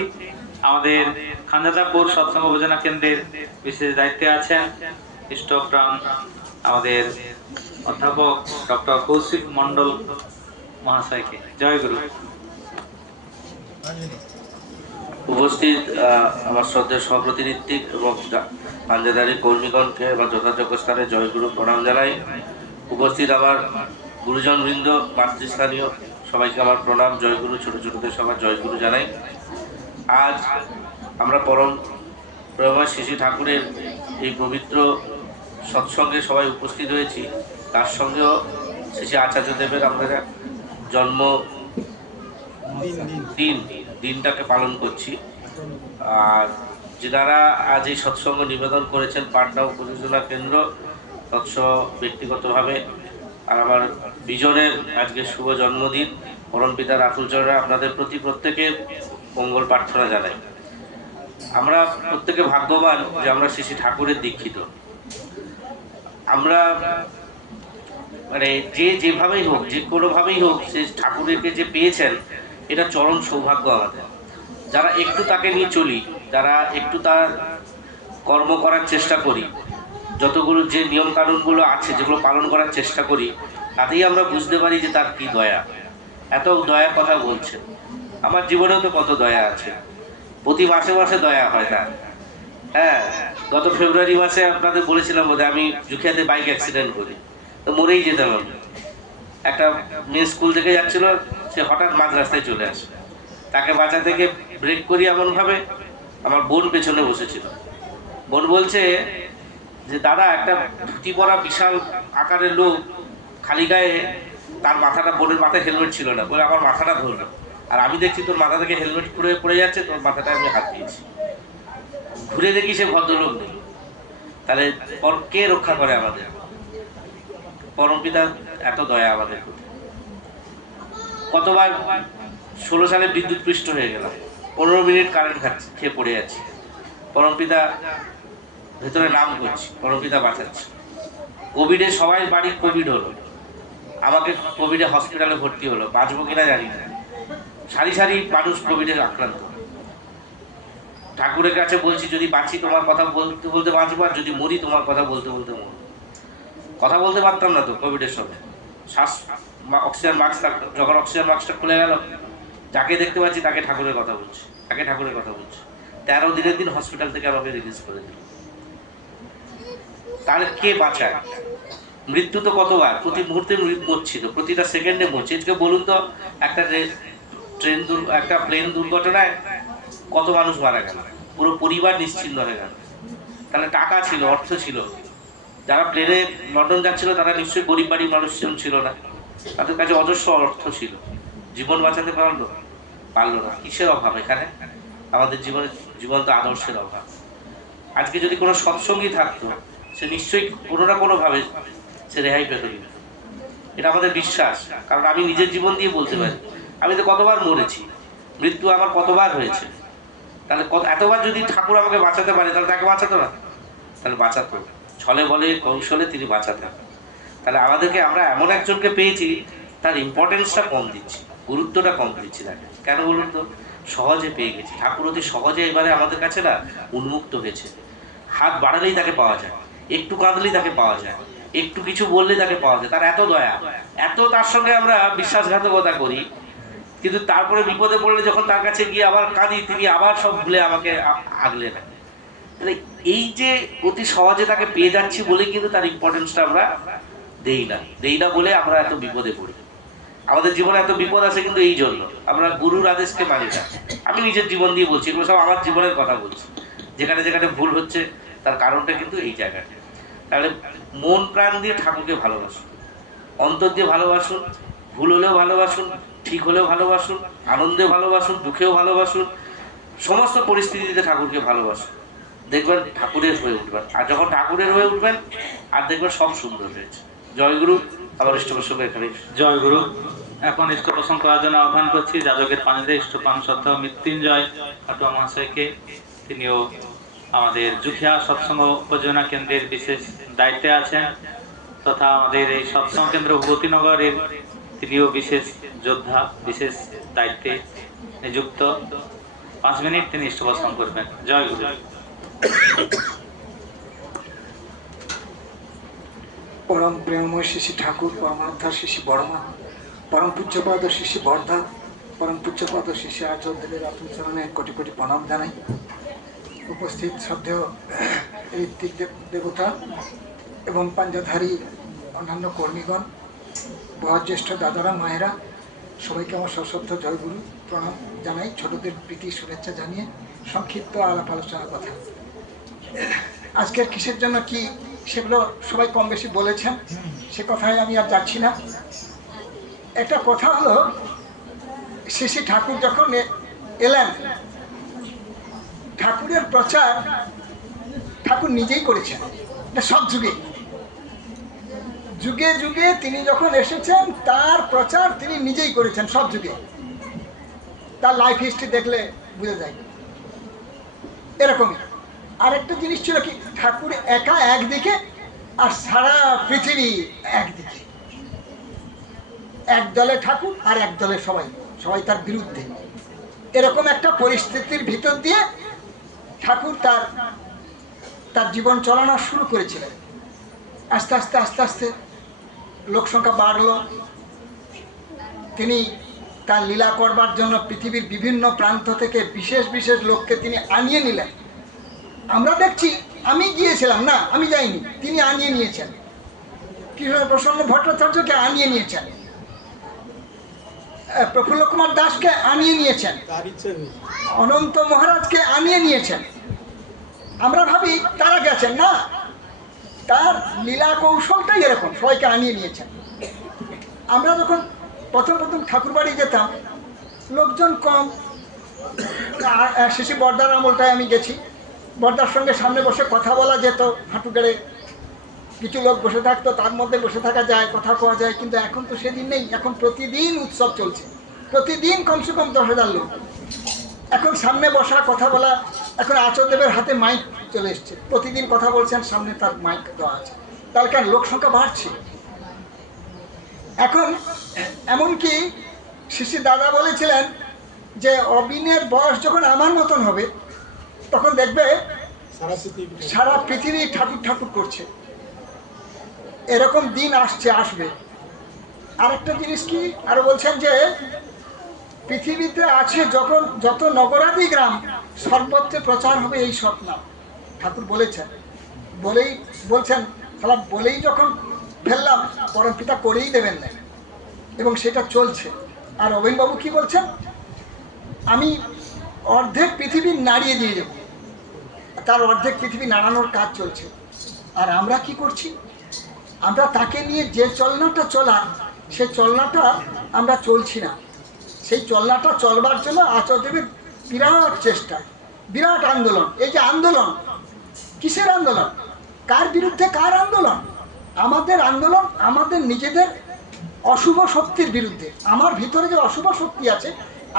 আমাদের খানজাদাপুর সৎসঙ্গ উপজেলা কেন্দ্রের বিশেষ দায়িত্বে আছেন ইষ্টপ্রাণ আমাদের অধ্যাপক ডক্টর কৌশিক মণ্ডল মহাশয়কে। জয় গুরু। উপস্থিত আমার শ্রদ্ধেয় সহপ্রতিনিধি এবং পাঞ্জাদারি কর্মীগণকে বা যথাযোগ্য স্থানে জয়গুরু প্রণাম জানাই। উপস্থিত আমার গুরুজনবৃন্দ, মাতৃস্থানীয় সবাইকে আমার প্রণাম, জয়গুরু। ছোট ছোটদের সবার জয়গুরু জানাই। আজ আমরা পরম প্রেমময় শ্রী শ্রী ঠাকুরের এই পবিত্র সৎসঙ্গে সবাই উপস্থিত হয়েছি। তার সঙ্গেও শ্রী শ্রী আচার্যদেবের আমরা জন্ম দিনটাকে পালন করছি। আর যারা আজ এই সৎসঙ্গ নিবেদন করেছেন পাটনা উপযোজনা কেন্দ্র তৎস ব্যক্তিগতভাবে, আর আমার বিজনের আজকে শুভ জন্মদিন, পরম পিতার আকুল চরণে আপনাদের প্রতি প্রত্যেকের মঙ্গল প্রার্থনা জানাই। আমরা প্রত্যেকে ভাগ্যবান যে আমরা শ্রী শ্রী ঠাকুরের দীক্ষিত। আমরা মানে যেভাবেই হোক, যে কোনোভাবেই হোক, সে ঠাকুরকে যে পেয়েছেন এটা চরম সৌভাগ্য আমাদের। যারা একটু তাকে নিয়ে চলি, যারা একটু তার কর্ম করার চেষ্টা করি, যতগুলো যে নিয়ম কানুনগুলো আছে যেগুলো পালন করার চেষ্টা করি, তাতেই আমরা বুঝতে পারি যে তার কি দয়া। এত দয়ার কথা বলছেন। আমার জীবনেও তো কত দয়া আছে, প্রতি মাসে মাসে দয়া হয় তার। হ্যাঁ, গত ফেব্রুয়ারি মাসে আপনাদের বলেছিলাম বোধহয় আমি জুখিয়াতে বাইক অ্যাক্সিডেন্ট করি, তো মরেই যেতাম আমি। একটা মেয়ে স্কুল থেকে যাচ্ছিল, সে হঠাৎ মাঝ রাস্তায় চলে আসে। তাকে বাঁচা থেকে ব্রেক করি এমনভাবে, আমার বোন পেছনে বসেছিল। বোন বলছে যে দাদা, একটা ধুতি পরা বিশাল আকারের লোক খালি গায়ে, তার মাথাটা, বোনের মাথায় হেলমেট ছিল না, বলে আমার মাথাটা ধরলো। আর আমি দেখছি তোর মাথা থেকে হেলমেট পড়ে যাচ্ছে, তোর মাথাটা আমি হাত দিয়েছি। ঘুরে দেখি সে ভদ্রলোক নেই। তাহলে কে রক্ষা করে আমাদের? পরমপিতা এত দয়া আমাদের প্রতি। কতবার 16 সালে বিদ্যুৎ পৃষ্ঠ হয়ে গেলাম, 15 মিনিট কারেন্ট খেয়ে পড়ে আছি, পরমপিতা ভেতরে নাম করছি, পরমপিতা বাঁচাচ্ছি। কোভিডে সবাই বাড়ি কোভিড হলো, আমাকে কোভিডে হসপিটালে ভর্তি হলো, বাঁচবো কিনা জানি না। সারি সারি মানুষ কোভিডে আক্রান্ত। ঠাকুরের কাছে বলছি যদি বাঁচি তোমার কথা বলতে বলতে বাঁচবো, আর যদি মরি তোমার কথা বলতে বলতে মরবো। কথা বলতে পারতাম না তো কোভিডের সময়, শ্বাস অক্সিজেন মাস্ক, যখন অক্সিজেন মাস্কটা খুলে গেল, যাকে দেখতে পাচ্ছি তাকে ঠাকুরের কথা বলছি, তাকে ঠাকুরের কথা বলছি। 13 দিনের দিন হসপিটাল থেকে আমাকে রিলিজ করে দিল। তাহলে কে বাঁচায়? মৃত্যু তো কতবার, প্রতি মুহূর্তে মরছিল, প্রতিটা সেকেন্ডে মরছে। আজকে বলুন তো, একটা একটা প্লেন দুর্ঘটনায় কত মানুষ মারা গেল, পুরো পরিবার নিশ্চিন্ন হয়ে গেল। তাহলে টাকা ছিল, অর্থ ছিল, যারা প্লেনে লন্ডন যাচ্ছিল তারা নিশ্চয়ই গরিব বাড়ির মানুষজন ছিল না, তাদের কাছে অজস্র অর্থ ছিল, জীবন বাঁচাতে পারলো না। কিসের অভাব এখানে? আমাদের জীবন্ত আদর্শের অভাব। আজকে যদি কোনো সৎসঙ্গী থাকতো, সে নিশ্চয়ই কোনো না কোনোভাবে সে রেহাই পেত দিবে, এটা আমাদের বিশ্বাস। কারণ আমি নিজের জীবন দিয়ে বলতে পারি, আমি তো কতবার মরেছি, মৃত্যু আমার কতবার হয়েছে। তাহলে এতবার যদি ঠাকুর আমাকে বাঁচাতে পারে, তাহলে তাকে বাঁচাতো না? তাহলে বাঁচাতো, ছলে বলে কৌশলে তিনি বাঁচাতেন। তাহলে আমরা এমন একজনকে পেয়েছি, তার ইম্পর্টেন্সটা কম দিচ্ছি, গুরুত্বটা কম দিচ্ছি তাকে। কেন বলুন তো? সহজে পেয়ে গেছি। ঠাকুর অতি সহজে এবারে আমাদের কাছে না উন্মুক্ত হয়েছে। হাত বাড়ালেই তাকে পাওয়া যায়, একটু কাঁদলেই তাকে পাওয়া যায়, একটু কিছু বললেই তাকে পাওয়া যায়। তার এত দয়া, এত তার সঙ্গে আমরা বিশ্বাসঘাতকতা করি, কিন্তু তারপরে বিপদে পড়লে যখন তার কাছে গিয়ে আবার কাঁদি, তিনি আবার সব ভুলে আমাকে আগলে নেন। এই যে অতি সহজে তাকে পেয়ে যাচ্ছি বলে কিন্তু তার ইম্পর্টেন্সটা আমরা দেই না বলে আমরা এত বিপদে পড়ি। আমাদের জীবনে এত বিপদ আছে কিন্তু এই জন্য আমরা গুরুর আদেশকে মানি না। আমি নিজের জীবন দিয়ে বলছি, এগুলো সব আমার জীবনের কথা বলছি। যেখানে যেখানে ভুল হচ্ছে তার কারণটা কিন্তু এই জায়গাটা। তাহলে মন প্রাণ দিয়ে ঠাকুরকে ভালোবাসুন, অন্তর দিয়ে ভালোবাসুন, ভুল হলেও ভালোবাসুন, ঠিক হলেও ভালোবাসুন, আনন্দে ভালোবাসুন, দুঃখেও ভালোবাসুন, সমস্ত পরিস্থিতিতে ঠাকুরকে ভালোবাসুন। দেখবেন ঠাকুরের হয়ে উঠবেন, আর যখন ঠাকুরের হয়ে উঠবেন আর দেখবেন সব সুন্দর হয়েছে। জয়গুরু। আমার ইষ্টপ্রসঙ্গ এখানে। জয় গুরু। এখন ইষ্টপ্রসঙ্গ করার জন্য আহ্বান করছি যাজকের পানিতে ইষ্টপান শ্রদ্ধা মৃত্যুঞ্জয় পাটুয়া মহাশয়কে। তিনিও আমাদের জুখিয়া সৎসঙ্গ উপজেলা কেন্দ্রের বিশেষ দায়িত্বে আছেন, তথা আমাদের এই সৎসঙ্গ কেন্দ্র ভূপতিনগরের তিনিও বিশেষ যোদ্ধা, বিশেষ দায়িত্বে নিযুক্ত। 5 মিনিট তিনি ইষ্টপ্রসঙ্গ করবেন। জয় গুরু। পরম প্রেমময় শ্রী ঠাকুর, পরমাত্মা শ্রী বর্মা, পরম পূজ্যপাদ শ্রী বর্ধা, পরম পূজ্যপাদ শ্রী আচার্যদেবের আত্মচরণে কোটি কোটি প্রণাম জানাই। উপস্থিত শ্রদ্ধেয় ঋত্বিক দেবতা এবং পাঞ্জাধারী অন্যান্য কর্মীগণ, বয়োজ্যেষ্ঠ দাদারা, মায়েরা, সবাইকে আমার সশ্রদ্ধ জয়গুরু প্রণাম জানাই। ছোটদের প্রীতি শুভেচ্ছা জানিয়ে সংক্ষিপ্ত আলাপ আলোচনার কথা। আজকের কিসের জন্য কি সেগুলো সবাই কম বেশি বলেছেন, সে কথায় আমি আর যাচ্ছি না। একটা কথা হলো, শ্রী ঠাকুর যখন এলেন, ঠাকুরের প্রচার ঠাকুর নিজেই করেছেন। এটা সব যুগে যুগে যুগে তিনি যখন এসেছেন তার প্রচার তিনি নিজেই করেছেন, সব যুগে। তার লাইফ হিস্ট্রি দেখলে বুঝে যায়। এরকমই আরেকটা জিনিস ছিল কি, ঠাকুর একা একদিকে আর সারা পৃথিবী একদিকে। এক দলে ঠাকুর আর এক দলে সবাই তার বিরুদ্ধে। এরকম একটা পরিস্থিতির ভিতর দিয়ে ঠাকুর তার জীবন চালানো শুরু করেছিলেন। আস্তে আস্তে আস্তে আস্তে লোক সংখ্যা বাড়লো। তিনি তার লীলা করবার জন্য পৃথিবীর বিভিন্ন প্রান্ত থেকে বিশেষ বিশেষ লোককে তিনি আনিয়ে নিলেন। আমরা দেখছি, আমি গিয়েছিলাম না, আমি যাইনি, তিনি আনিয়ে নিয়েছেন। কৃষ্ণ প্রসন্ন ভট্টাচার্যকে আনিয়ে নিয়েছেন, প্রফুল্ল কুমার দাসকে আনিয়ে নিয়েছেন, অনন্ত মহারাজকে আনিয়ে নিয়েছেন। আমরা ভাবি তারা গেছেন, না, তার লীলা কৌশলটাই এরকম, সবাইকে আনিয়ে নিয়েছেন। আমরা যখন প্রথম ঠাকুর বাড়ি যেতাম, লোকজন কম। শিশি বর্দার আমলটায় আমি গেছি, বর্দার সঙ্গে সামনে বসে কথা বলা যেত, হাঁটু গেড়ে কিছু লোক বসে থাকতো, তার মধ্যে বসে থাকা যায়, কথা কওয়া যায়। কিন্তু এখন তো সেদিন নেই, এখন প্রতিদিন উৎসব চলছে, প্রতিদিন কমসে কম 10,000 লোক। এখন সামনে বসা, কথা বলা, এখন আচার্যদেবের হাতে মাইক চলে এসছে, প্রতিদিন কথা বলছেন, সামনে তার মাইক দেওয়া আছে। তার কারণ লোক সংখ্যা বাড়ছে। এখন এমনকি শিশি দাদা বলেছিলেন যে অবিনের বয়স যখন আমার মতন হবে, তখন দেখবে সারা পৃথিবী ঠাকুর ঠাকুর করছে। এরকম দিন আসবে। আরেকটা জিনিস কি আরো বলছেন যে পৃথিবীতে আছে যত নগরাদি গ্রাম, সর্বত্র প্রচার হবে এই সব নাম। ঠাকুর বলেছেন, বলেই বলছেন, বলেই যখন ফেললাম, পরম পিতা করেই দেবেন না, এবং সেটা চলছে। আর অবিনবাবু কি বলছেন, আমি অর্ধেক পৃথিবী নাড়িয়ে দিয়ে যাব, তার অর্ধেক পৃথিবী নাড়ানোর কাজ চলছে। আর আমরা কি করছি, আমরা তাকে নিয়ে যে চলনাটা চলার, সে চলনাটা আমরা চলছি না। সেই চলনাটা চলবার জন্য আচার্যদেবের বিরাট চেষ্টা, বিরাট আন্দোলন। এই যে আন্দোলন, কিসের আন্দোলন, কার বিরুদ্ধে কার আন্দোলন? আমাদের আন্দোলন আমাদের নিজেদের অশুভ শক্তির বিরুদ্ধে। আমার ভিতরে যে অশুভ শক্তি আছে,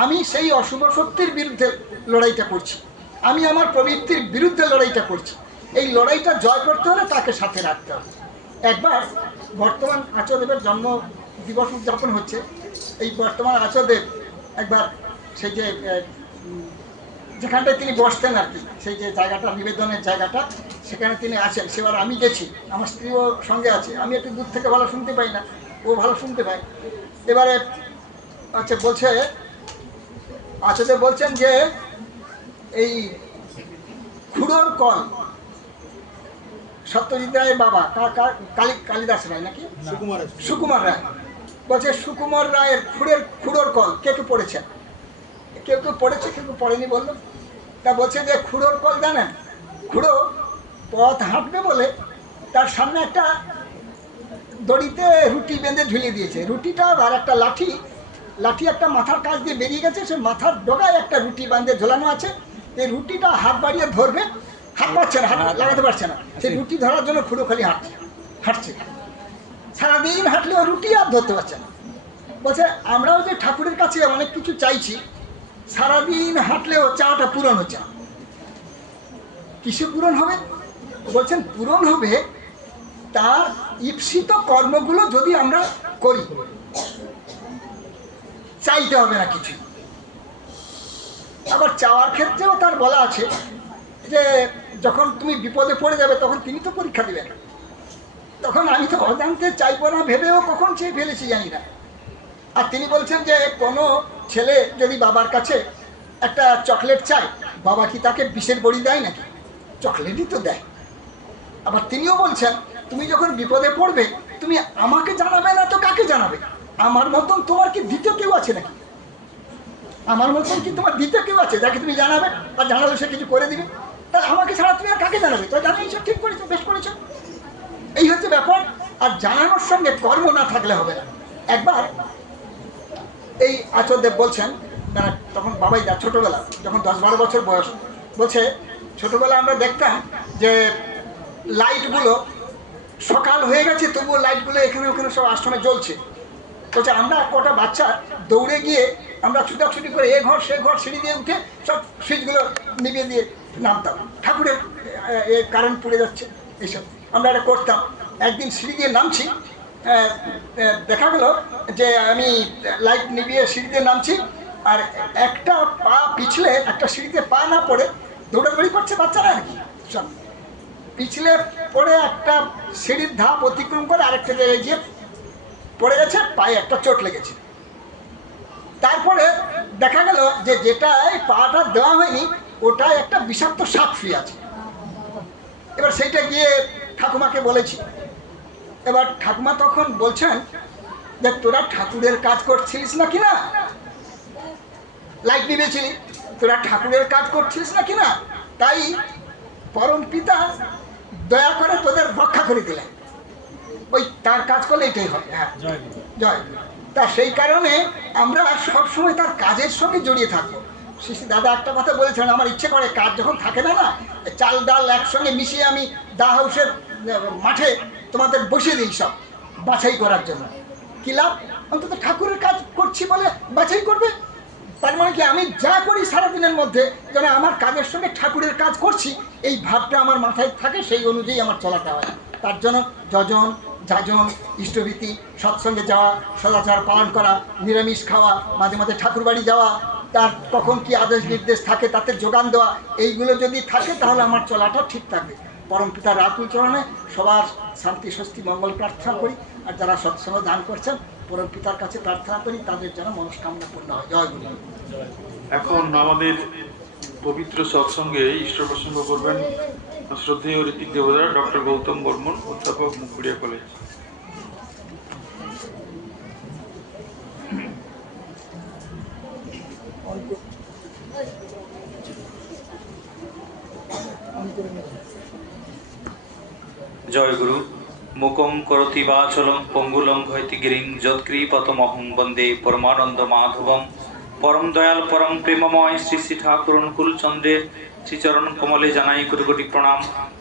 আমি সেই অশুভ শক্তির বিরুদ্ধে লড়াইটা করছি, আমি আমার প্রবৃত্তির বিরুদ্ধে লড়াইটা করছি। এই লড়াইটা জয় করতে হলে তাকে সাথে রাখতে হবে। একবার বর্তমান আচার্যদেবের জন্ম দিবস উদযাপন হচ্ছে, এই বর্তমান আচার্যদেব একবার সেই যে যেখানটায় তিনি বসতেন আর কি, সেই যে জায়গাটা, নিবেদনের জায়গাটা, সেখানে তিনি আছেন। সেবার আমি গেছি, আমার স্ত্রীও সঙ্গে আছে। আমি একটু দূর থেকে ভালো শুনতে পাই না, ও ভালো শুনতে পায়। এবারে আচ্ছা বলছে, আচার্য বলছেন যে এই খুড়োর কল, সত্যজিৎ রায়ের বাবা, কালিদাস রায় নাকি, সুকুমার রায়, বলছে সুকুমার রায়ের খুড়োর কল কে কে পড়েছেন? কেউ কেউ পড়েছে, কেউ কেউ পড়েনি বললো। তা বলছে যে খুড়োর কল জানেন, খুড়ো পথ হাঁটবে বলে তার সামনে একটা দড়িতে রুটি বেঁধে ঝুলিয়ে দিয়েছে। রুটিটা আর একটা লাঠি একটা মাথার কাছ দিয়ে বেরিয়ে গেছে, সে মাথার ডগায় একটা রুটি বাঁধে ঝোলানো আছে। এই রুটিটা হাত বাড়িয়ে ধরবে, হাত পাচ্ছে না, হাত লাগাতে পারছে না। সেই রুটি ধরার জন্য খুড়ো খালি হাঁটছে, সারাদিন হাঁটলেও রুটি আর ধরতে পারছে না। বলছে আমরাও যে ঠাকুরের কাছে অনেক কিছু চাইছি, সারাদিন হাঁটলেও চাওয়াটা পূরণ হচ্ছে না। কিসে পূরণ হবে? বলছেন পূরণ হবে তার ঈপ্সিত কর্মগুলো যদি আমরা করি, চাইতে হবে না কিছু। আবার চাওয়ার ক্ষেত্রেও তার বলা আছে যে যখন তুমি বিপদে পড়ে যাবে তখন তিনি তো পরীক্ষা দিবেন। তখন আমি তো অজান্তে চাইবো না ভেবেও কখন চেয়ে ফেলেছি জানি না। আর তিনি বলছেন যে কোনো ছেলে যদি বাবার কাছে একটা চকলেট চায়, বাবা কি তাকে বিষের বড়ি দেয় নাকি? চকলেটই তো দেয়। আবার তিনিও বলছেন তুমি যখন বিপদে পড়বে তুমি আমাকে জানাবে না তো কাকে জানাবে? আমার মতন তোমার কি দ্বিতীয় কেউ আছে নাকি? আমার মতন কি তোমার দ্বিতীয় কেউ আছে যাকে তুমি জানাবে, আর জানালে সে কিছু করে দিবে? তাহলে আমাকে ছাড়া তুমি আর কাকে জানাবে? তো জানাই সব ঠিক করেছো, বেশ করেছো। এই হচ্ছে ব্যাপার। আর জানানোর সঙ্গে কর্ম না থাকলে হবে না। একবার এই আচার্যদেব বলছেন, তখন বাবাই দা ছোটোবেলা, যখন 10-12 বছর বয়স, বলছে ছোটোবেলা আমরা দেখতাম যে লাইটগুলো সকাল হয়ে গেছে তবুও লাইটগুলো এখানে ওখানে সব আশ্রমে জ্বলছে। বলছে আমরা কটা বাচ্চা দৌড়ে গিয়ে আমরা ছুটাছুটি করে এ ঘর সে ঘর সিঁড়ি দিয়ে উঠে সব সুইচগুলো নিভিয়ে দিয়ে নামতাম, ঠাকুরের কারেন্ট পুড়ে যাচ্ছে এইসব আমরা এটা করতাম। একদিন সিঁড়ি দিয়ে নামছি, দেখা গেল যে আমি লাইট নিভিয়ে সিঁড়ি দিয়ে নামছি, আর একটা পা পিছলে, একটা সিঁড়িতে পা না পড়ে দৌড়াদৌড়ি করছে বাচ্চারা আর কি, সব পিছলে পড়ে একটা সিঁড়ির ধাপ অতিক্রম করে আরেকটা জায়গায় গিয়ে পড়ে গেছে, পায়ে একটা চোট লেগেছে। তারপরে দেখা গেল যে যেটাই পাটা দেওয়া হয়নি ওটাই একটা বিষাক্ত সাপ শুয়ে আছে। এবার সেইটা গিয়ে ঠাকুমাকে বলেছি। এবার ঠাকুমা তখন বলছেন যে তোরা ঠাকুরের কাজ করছিস না কিনা, লাইট নিবেছিলি, তোরা ঠাকুরের কাজ করছিস না কিনা, তাই পরম পিতা দয়া করে তোদের রক্ষা করে দিলেন। ওই তার কাজ করলে এটাই হবে। হ্যাঁ, জয়। তা সেই কারণে আমরা সবসময় তার কাজের সঙ্গে জড়িয়ে থাকবো। শিশি দাদা একটা কথা বলেছেন, আমার ইচ্ছে করে কাজ যখন থাকে না, চাল ডাল একসঙ্গে মিশিয়ে আমি দা হাউসের মাঠে তোমাদের বসিয়ে দিই সব বাছাই করার জন্য। কি লাভ? অন্তত ঠাকুরের কাজ করছি বলে বাছাই করবে। তার মানে কি আমি যা করি সারাদিনের মধ্যে যেন আমার কাজের সঙ্গে ঠাকুরের কাজ করছি এই ভাবটা আমার মাথায় থাকে, সেই অনুযায়ী আমার চলাটা হয়। তার জন্য যজন যাজন, ইষ্টভীতি, সৎসঙ্গে যাওয়া, সদাচার পালন করা, নিরামিষ খাওয়া, মাঝে মাঝে ঠাকুর বাড়ি যাওয়া, তার কখন কি আদেশ নির্দেশ থাকে তাতে যোগান দেওয়া, এইগুলো যদি থাকে তাহলে আমার চলাটা ঠিক থাকবে। পরম পিতার আকুল চরণে সবার শান্তি স্বস্তি মঙ্গল প্রার্থনা করি। আর যারা সৎসঙ্গ দান করছেন পরম পিতার কাছে প্রার্থনা করি তাদের যেন মনস্কামনা পূর্ণ হয়। জয় গুরু। এখন আমাদের পবিত্র সৎসঙ্গে ঈশ্বর প্রসঙ্গ করবেন শ্রদ্ধেয় ঋত্বিক দেবতা ডক্টর গৌতম বর্মন, অধ্যাপক মুকুড়িয়া কলেজ। জয় গুরু। মুকং করতি বাচলং পঙ্গুলং হইতি গিরিং যৎকৃপতমহং বন্দে পরমানন্দ মাধবম। পরম দয়াল পরম প্রেমময় শ্রী শ্রী ঠাকুর অনুকূল চন্দ্রের শ্রীচরণ কমলে জানাই কোটি কোটি প্রণাম।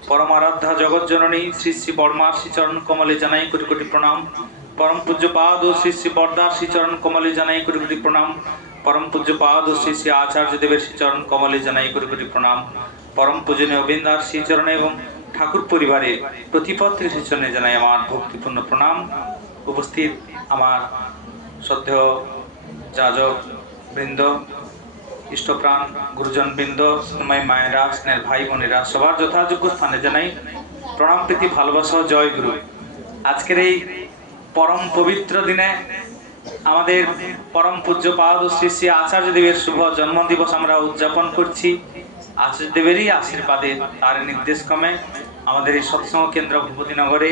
পরম আরাধ্যা জগৎ জননী শ্রী শ্রী বর্মার শ্রীচরণ কমলে জানাই কোটি কোটি প্রণাম। পরম পূজ্যপাদ ও শ্রী শ্রী বরদার শ্রীচরণ কমলে জানাই কোটি কোটি প্রণাম। পরম পূজ্যপাদ ও শ্রী শ্রী আচার্য দেবের শ্রীচরণ কমলে জানাই কোটি কোটি প্রণাম। পরম পূজনীয় বৃন্দার শ্রীচরণে এবং ঠাকুর পরিবারের প্রতিপত্রের শ্রীচরণে জানাই আমার ভক্তিপূর্ণ প্রণাম। উপস্থিত আমার শ্রদ্ধেয় যাজক বৃন্দ, ইষ্টপ্রাণ গুরুজন বৃন্দ, স্নেহময় মায়েরা, স্নেহের ভাই বোনেরা, সবার যথাযোগ্য স্থানে জানাই প্রণাম, প্রীতি, ভালোবাসা ও জয় গুরু। আজকের এই পরম পবিত্র দিনে আমাদের পরম পূজ্যপাদ শ্রী শ্রী আচার্য দেবের শুভ জন্মদিবস আমরা উদযাপন করছি। আচার্য দেবেরই আশীর্বাদে, তার নির্দেশক্রমে আমাদের এই সৎসঙ্গ কেন্দ্র ভূপতিনগরে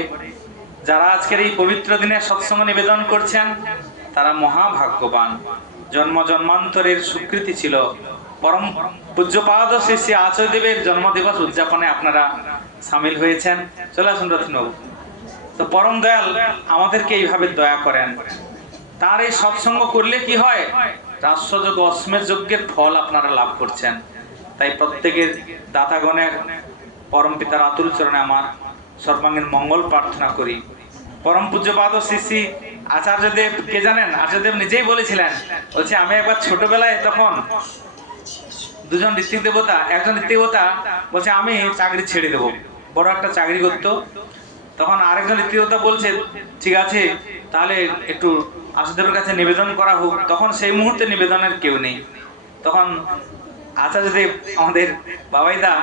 যারা আজকের এই পবিত্র দিনে সৎসঙ্গ নিবেদন করছেন তারা মহাভাগ্যবান। জন্ম জন্মান্তরের স্বীকৃতি ছিল পরম পূজ্যপাদ শ্রী শ্রী আচার্য দেবের জন্মদিবস উদযাপনে আপনারা সামিল হয়েছেন। চলে আসুন রত্নবাবু। তো পরম দয়াল আমাদেরকে এইভাবে দয়া করেন। তার এই সৎসঙ্গ করলে কি হয়, রাজসযোগ অশ্মের যজ্ঞের ফল আপনারা লাভ করছেন। তাই প্রত্যেকের দাতাগণের পরম পিতার আতুল চরণে আমার সর্বাঙ্গীন মঙ্গল প্রার্থনা করি। পরম পূজ্যপাদ শ্রী শ্রী আচার্যদেব কে জানেন? আচার্যদেব নিজেই বলেছিলেন, বলছে আমি একবার ছোটবেলায় তখন দুজন ঋত্বিক দেবতা, একজন ঋত্বিক দেবতা বলছে আমি চাকরি ছেড়ে দেবো, বড় একটা চাকরি করতো। তখন আরেকজন ঋত্বিক দেবতা বলছে ঠিক আছে তাহলে একটু আচার্যদেবের কাছে নিবেদন করা হোক। তখন সেই মুহূর্তে নিবেদনের কেউ নেই। তখন আচার্যদেব আমাদের বাবাইদা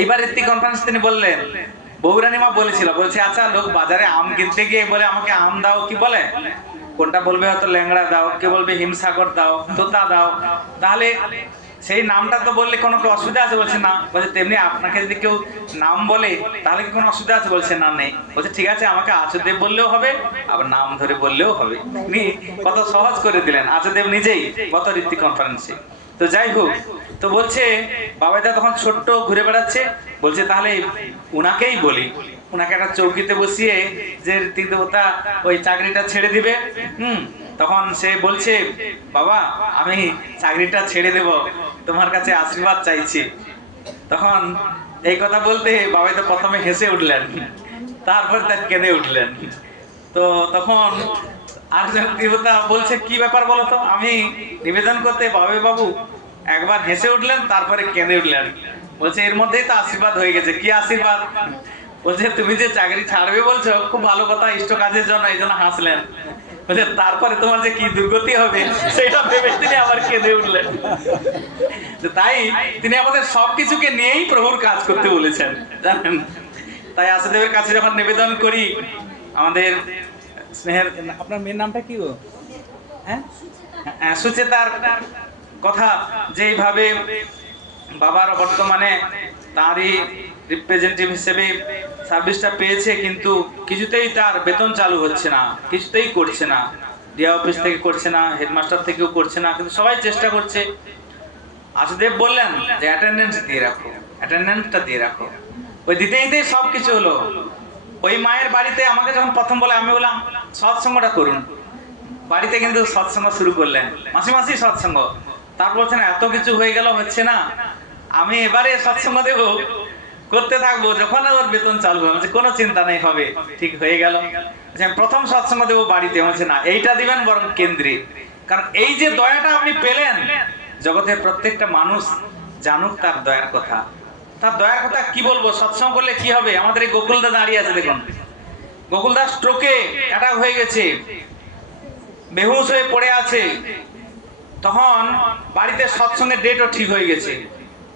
এইবার ঋত্বিক কনফারেন্স তিনি বললেন, বৌরানী মা বলেছিল, বলছে আচ্ছা লোক বাজারে আম কিনতে গিয়ে বলে আমাকে আম দাও, কি বলে কোনটা বলবে হয়তো ল্যাংড়া দাও, কে বলবে হিমসাগর দাও, তোতা দাও, তাহলে সেই নামটা তো বললে কোনো অসুবিধা আছে? বলছে না। বলছে তেমনি আপনাকে যদি কেউ নাম বলে তাহলে কি কোনো অসুবিধা আছে? বলছে না, নেই। বলছে ঠিক আছে আমাকে আচার্যদেব বললেও হবে, আবার নাম ধরে বললেও হবে। উনি কত সহজ করে দিলেন আচার্যদেব নিজেই গত ঋত্বিক কনফারেন্সে। তো যাই হোক, তো বলছে বাবাইদা তখন ছোট্ট ঘুরে বেড়াচ্ছে, বলছে তাহলে উনাকেই বলি, উনাকে একটা চৌকিতে বসিয়ে যে ঋত্বিক দেবতা ওই চাকরিটা ছেড়ে দিবে। তখন সে বলছে বাবা আমি চাকরিটা ছেড়ে দেব, তোমার কাছে আশীর্বাদ চাইছি। তখন এই কথা বলতে বাবাই তো প্রথমে হেসে উঠলেন, তারপর তার কেঁদে উঠলেন। তো তখন আরেকজন দেবতা বলছে কি ব্যাপার বলো তো, আমি নিবেদন করতে বাবাই বাবু একবার হেসে উঠলেন, তারপরে কেঁদে উঠলেন। বলছে এর মধ্যেই তো আশীর্বাদ হয়ে গেছে। কি আশীর্বাদ? বলছে তুমি যে চাকরি ছাড়বে বলছো, খুব ভালো কথা, ইষ্ট কাজের জন্য, এই জন্য হাসলেন। বলছে তারপরে তোমার যে কি দুর্গতি হবে সেটা ভেবে তিনি আবার কেঁদে উঠলেন। তাই তিনি আমাদের সবকিছুকে নিয়েই প্রভুর কাজ করতে বলেছেন, জানেন। তাই আচার্যদেবের কাছে যখন নিবেদন করি আমাদের স্নেহের, আপনার মেয়ের নামটা কি গো? হ্যাঁ, সুচেতার কথা, যেইভাবে বাবার বর্তমানে তারই রিপ্রেজেন্টেটিভ হিসেবে সার্ভিসটা পেয়েছে, কিন্তু কিছুতেই তার বেতন চালু হচ্ছে না, কিছুতেই করছে না, ডিআই অফিস থেকে করছে না, হেডমাস্টার থেকেও করছে না, কিন্তু সবাই চেষ্টা করছে। আচার্যদেব বললেন যে অ্যাটেন্ডেন্স দিয়ে রাখো, অ্যাটেন্ডেন্সটা দিয়ে রাখো। ওই দিতে দিতেই সব কিছু হলো। ওই মায়ের বাড়িতে আমাকে যখন প্রথম বলে, আমি বললাম সৎসঙ্গটা করুন। বাড়িতে কিন্তু সৎসঙ্গ শুরু করলেন, মাসে মাসেই সৎসঙ্গ। তারপর বলছেন এত কিছু হয়ে গেল, হচ্ছে না, আমি এবারে সৎসঙ্গ দেবো, করতে থাকবো, যখন ওর বেতন চালু হবে কোনো চিন্তা নেই, হবে, ঠিক হয়ে গেল। প্রথম সৎসঙ্গ দেবো বাড়িতে, বলছে না এইটা দিবেন বরং কেন্দ্রে, কারণ এই যে দয়াটা আপনি পেলেন, জগতের প্রত্যেকটা মানুষ জানুক তার দয়ার কথা। তার দয়ার কথা কি বলবো, সৎসঙ্গ করলে কি হবে? আমাদের এই গোকুলদা দাঁড়িয়ে আছে, দেখুন গোকুলদা স্ট্রোকে অ্যাটাক হয়ে গেছে, বেহুশ হয়ে পড়ে আছে। তখন বাড়িতে সৎসঙ্গের ডেটও ঠিক হয়ে গেছে,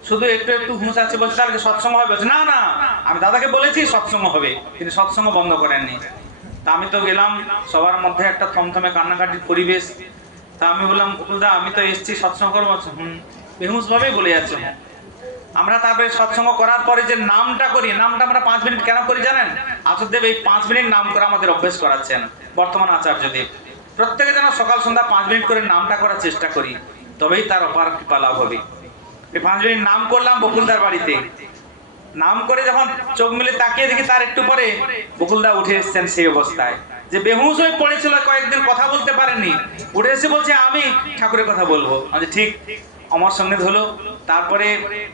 শুধু একটু একটু হুঁশ আছে। বলছে তাহলে সৎসঙ্গ হবে? বলছে না না, আমি দাদাকে বলেছি সৎসঙ্গ হবে, তিনি সৎসঙ্গ বন্ধ করেননি। তা আমি তো গেলাম, সবার মধ্যে একটা থমথমে কান্নাকাটির পরিবেশ। তা আমি বললাম গোকুলদা আমি তো এসেছি সৎসঙ্গ করবো। বেহুশ ভাবেই বলে যাচ্ছে। আমরা তারপরে সৎসঙ্গ করার পরে যে নামটা করি, নামটা আমরা 5 মিনিট কেন করি জানেন? আচার্যদেব এই 5 মিনিট নাম করে আমাদের অভ্যেস করাচ্ছেন, বর্তমান আচার্যদেব। প্রত্যেকে যেন সকাল সন্ধ্যা 5 মিনিট করে নামটা করার চেষ্টা করি, তবেই তার অপার কৃপা লাভ হবে। এই 5 মিনিট নাম করলাম বকুলদার বাড়িতে। নাম করে যখন চোখ মিলে তাকিয়ে দেখি তার একটু পরে বকুলদা উঠে এসেছেন সেই অবস্থায়, যে বেহুশ হয়ে পড়েছিল, কয়েকদিন কথা বলতে পারেনি, উঠে এসে বলছে আমি ঠাকুরের কথা বলবো। আমি ঠিক অমর সঙ্গীত হলো, তারপরে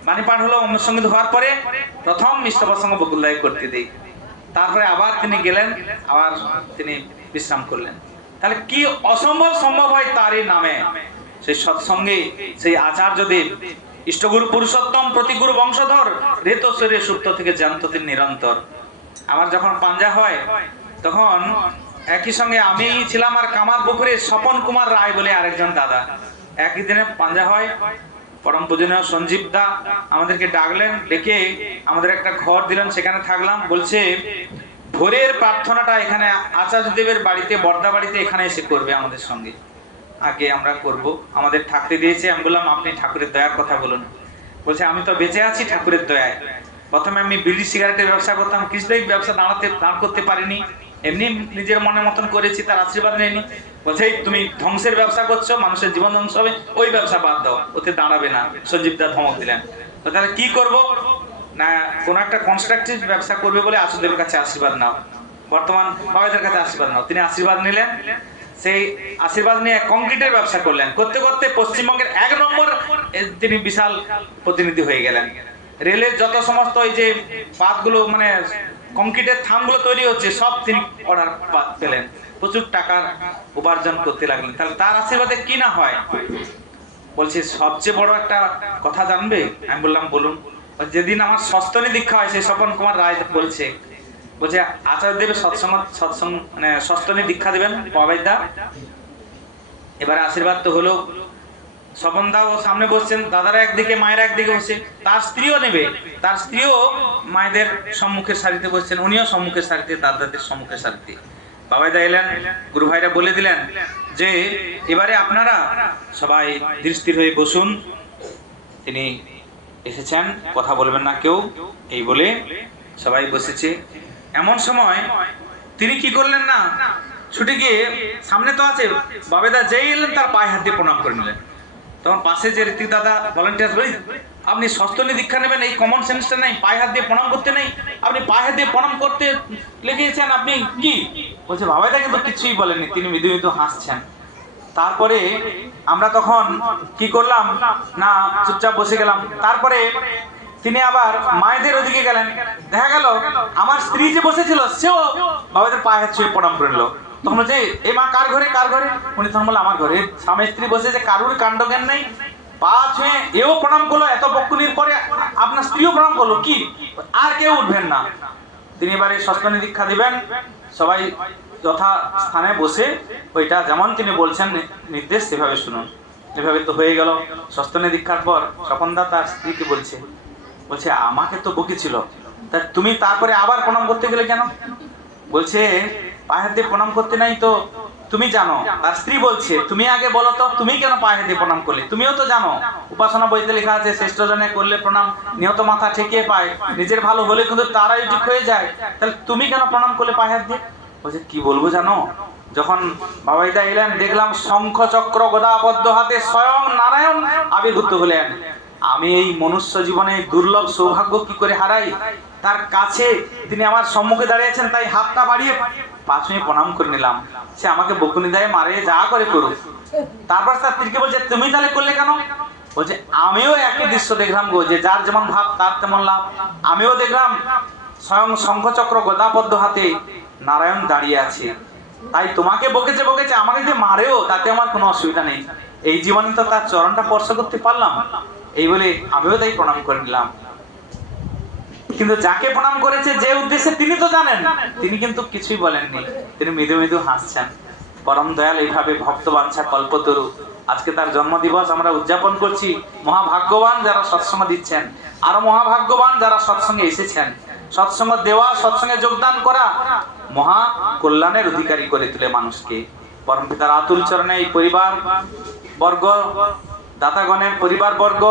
বাণী পাঠ হলো, অমর সঙ্গীত হওয়ার পরে প্রথম মিষ্ট প্রসঙ্গ বকুলদায় করতে দিই, তারপরে আবার তিনি গেলেন, আবার তিনি বিশ্রাম করলেন। তাহলে কি অসম্ভব সম্ভব হয় তার এই নামে। সেই সৎসঙ্গে সেই আচার্যদেব ইষ্টগুরু পুরুষোত্তম প্রতিগুরু বংশধর রেত শরীরে সুপ্ত থেকে জানত তিনি নিরন্তর। আমার যখন পাঞ্জা হয় তখন একই সঙ্গে আমি ছিলাম আর কামার পুকুরে স্বপন কুমার রায় বলে আরেকজন দাদা, একই দিনে পাঞ্জা হয়। পরম পূজনীয় সঞ্জীব দা আমাদেরকে ডাকলেন, ডেকে আমাদের একটা ঘর দিলেন, সেখানে থাকলাম। বলছে ভোরের প্রার্থনাটা এখানে আচার্যদেবের বাড়িতে, বর্দা বাড়িতে এখানে এসে করবে আমাদের সঙ্গে, আগে আমরা করব, আমাদের থাকতে দিয়েছে। আমি বললাম আপনি ঠাকুরের দয়ার কথা বলুন। বলছে আমি তো বেঁচে আছি ঠাকুরের দয়ায়। প্রথমে আমি বিড়ি সিগারেটের ব্যবসা করতাম, কিছুতেই ব্যবসা দাঁড় করতে পারিনি, এমনি নিজের মনের মতন করেছি, তার আশীর্বাদ নেয়নি। বলছে তুমি ধ্বংসের ব্যবসা করছো, মানুষের জীবন ধ্বংস হবে, ওই ব্যবসা বাদ দাও, ওতে দাঁড়াবে না। সঞ্জীব দা ধমক দিলেন। তাহলে কি করব না, কোন একটা কনস্ট্রাকটিভ ব্যবসা করবে বলে আচার্যদের কাছে আশীর্বাদ নাও, বর্তমান বাবাদের কাছে আশীর্বাদ নাও। তিনি আশীর্বাদ নিলেন, সেই আশীর্বাদ নিয়ে কংক্রিটের ব্যবসা করলেন। করতে করতে পশ্চিমবঙ্গের 1 নম্বর তিনি বিশাল প্রতিনিধি হয়ে গেলেন। রেলের যত সমস্ত ওই যে পাতগুলো, মানে কংক্রিটের থামগুলো তৈরি হচ্ছে, সব তিনি অর্ডার পেলেন, প্রচুর টাকার উপার্জন করতে লাগলেন। তাহলে তার আশীর্বাদে কি না হয়। বলছে সবচেয়ে বড় একটা কথা জানবে? আমি বললাম বলুন। যেদিন আমার সস্তনী দীক্ষা হয়, সেই স্বপন কুমার রায় বলছে আচার্যদেবের সৎসঙ্গ মানে সস্তনী দীক্ষা দেবেন বাবাইদা। এবারে আশীর্বাদ তো হলো, স্বপন দা ও সামনে বসছেন, দাদারা একদিকে, মায়েরা একদিকে বসে, তার স্ত্রীও নেবে, তার স্ত্রীও মায়েদের সম্মুখের সারিতে বসছেন, উনিও সম্মুখের সারিতে, দাদাদের সম্মুখের সারিতে। বাবাইদা এলেন, গুরু ভাইরা বলে দিলেন যে এবারে আপনারা সবাই ধীর হয়ে বসুন, তিনি এসেছেন, কথা বলবেন না কেউ, এই বলে সবাই বসেছে। এমন সময় তিনি কি করলেন না, ছুটে গিয়ে, সামনে তো আছে, বাবেদা যেই এলেন তার পায়ে হাত দিয়ে প্রণাম করে নিলেন। তখন পাশে যে ঋতিক দাদা ভলান্টিয়ার, বলি আপনি সস্তনী দীক্ষা নেবেন, এই কমন সেন্সটা নেই, পায়ে হাত দিয়ে প্রণাম করতে নেই, আপনি পায়ে হাত দিয়ে প্রণাম করতে লেগেছেন, আপনি কি? বলছে বাবাদা কিন্তু কিছুই বলেননি, তিনি মৃদু মৃদু হাসছেন। তারপরে আমরা তখন কি করলাম না, চুপচাপ বসে গেলাম। তারপরে তিনি আবার মায়েদের ওদিকে গেলেন, দেখা গেল আমার স্ত্রী যে বসেছিল সেও বাবাদের পায়ে হাত ছুঁয়ে প্রণাম করে নিল। তখন বলছে এ মা কার ঘরে, কার ঘরে? উনি তখন বলল আমার ঘরে। স্বামী স্ত্রী বসেছে, কারুর কাণ্ডজ্ঞান নেই, পা ছুঁয়ে এও প্রণাম করলো, এত বকুনির পরে আপনার স্ত্রীও প্রণাম করলো, কি আর কেউ উঠবেন না? তিনি এবারে সস্তনী দীক্ষা দিবেন, সবাই যথা স্থানে বসে ওইটা যেমন তিনি বলছেন নির্দেশ সেভাবে শুনুন। এভাবে তো হয়ে গেল। সস্তনী দীক্ষার পর স্বপনদা তার স্ত্রীকে বলছে আমাকে তো বকেছিল, তা তুমি তারপরে আবার প্রণাম করতে গেলে কেন? বলছে পায়ে হাত দিয়ে প্রণাম করতে নাই তো তুমি জানো। তার স্ত্রী বলছে তুমি আগে বলো তো, তুমি কেন পায়ে হাত দিয়ে প্রণাম করলে? তুমিও তো জানো উপাসনা বইতে লেখা আছে শ্রেষ্ঠ জনে করলে প্রণাম নিহত মাথা ঠেকিয়ে পায়, নিজের ভালো হলে কিন্তু তারাই ঠিক হয়ে যায়, তাহলে তুমি কেন প্রণাম করলে পায়ে হাত দিয়ে? বলছে কি বলবো জানো, যখন বাবাইদা এলেন দেখলাম শঙ্খ চক্র গদা পদ্ম হাতে স্বয়ং নারায়ণ আবির্ভূত হলেন। আমি এই মনুষ্য জীবনে দুর্লভ সৌভাগ্য কি করে হারাই, তার কাছে তিনি আমার সম্মুখে দাঁড়িয়েছেন, তাই হাতটা বাড়িয়ে 5 মিনিট প্রণাম করে নিলাম। সে আমাকে বকুনি দেয়, মারে, যা করে করুক। তারপর তার স্ত্রীকে বলছে তুমি তাহলে করলে কেন? বলছে আমিও একই দৃশ্য দেখলাম গো, যে যার যেমন ভাব তার তেমন লাভ। আমিও দেখলাম স্বয়ং শঙ্খচক্র গদা পদ্ম হাতে নারায়ণ দাঁড়িয়ে আছে, তাই তোমাকে বকেছে, আমাকে যে মারেও তাতে আমার কোনো অসুবিধা নেই, এই জীবনে তো তার চরণটা স্পর্শ করতে পারলাম, এই বলে আমিও তাই প্রণাম করে নিলাম। কিন্তু যাকে প্রণাম করেছে, যে উদ্দেশ্যে তিনি তো জানেন, তিনি কিন্তু কিছুই বলেননি, তিনি মৃদু মৃদু হাসছেন। পরম দয়াল এইভাবে ভক্তবাঞ্ছা কল্পতরু, আজকে তার জন্মদিবস আমরা উদযাপন করছি। মহাভাগ্যবান যারা সৎসঙ্গ দিচ্ছেন, আরো মহাভাগ্যবান যারা সৎসঙ্গে এসেছেন। সৎসঙ্গ দেওয়া, সৎসঙ্গে যোগদান করা মহা কল্যাণের অধিকারী করে তুলে মানুষকে। পরম পিতার আতুল চরণে এই পরিবার বর্গ, দাতাগণের পরিবার বর্গ,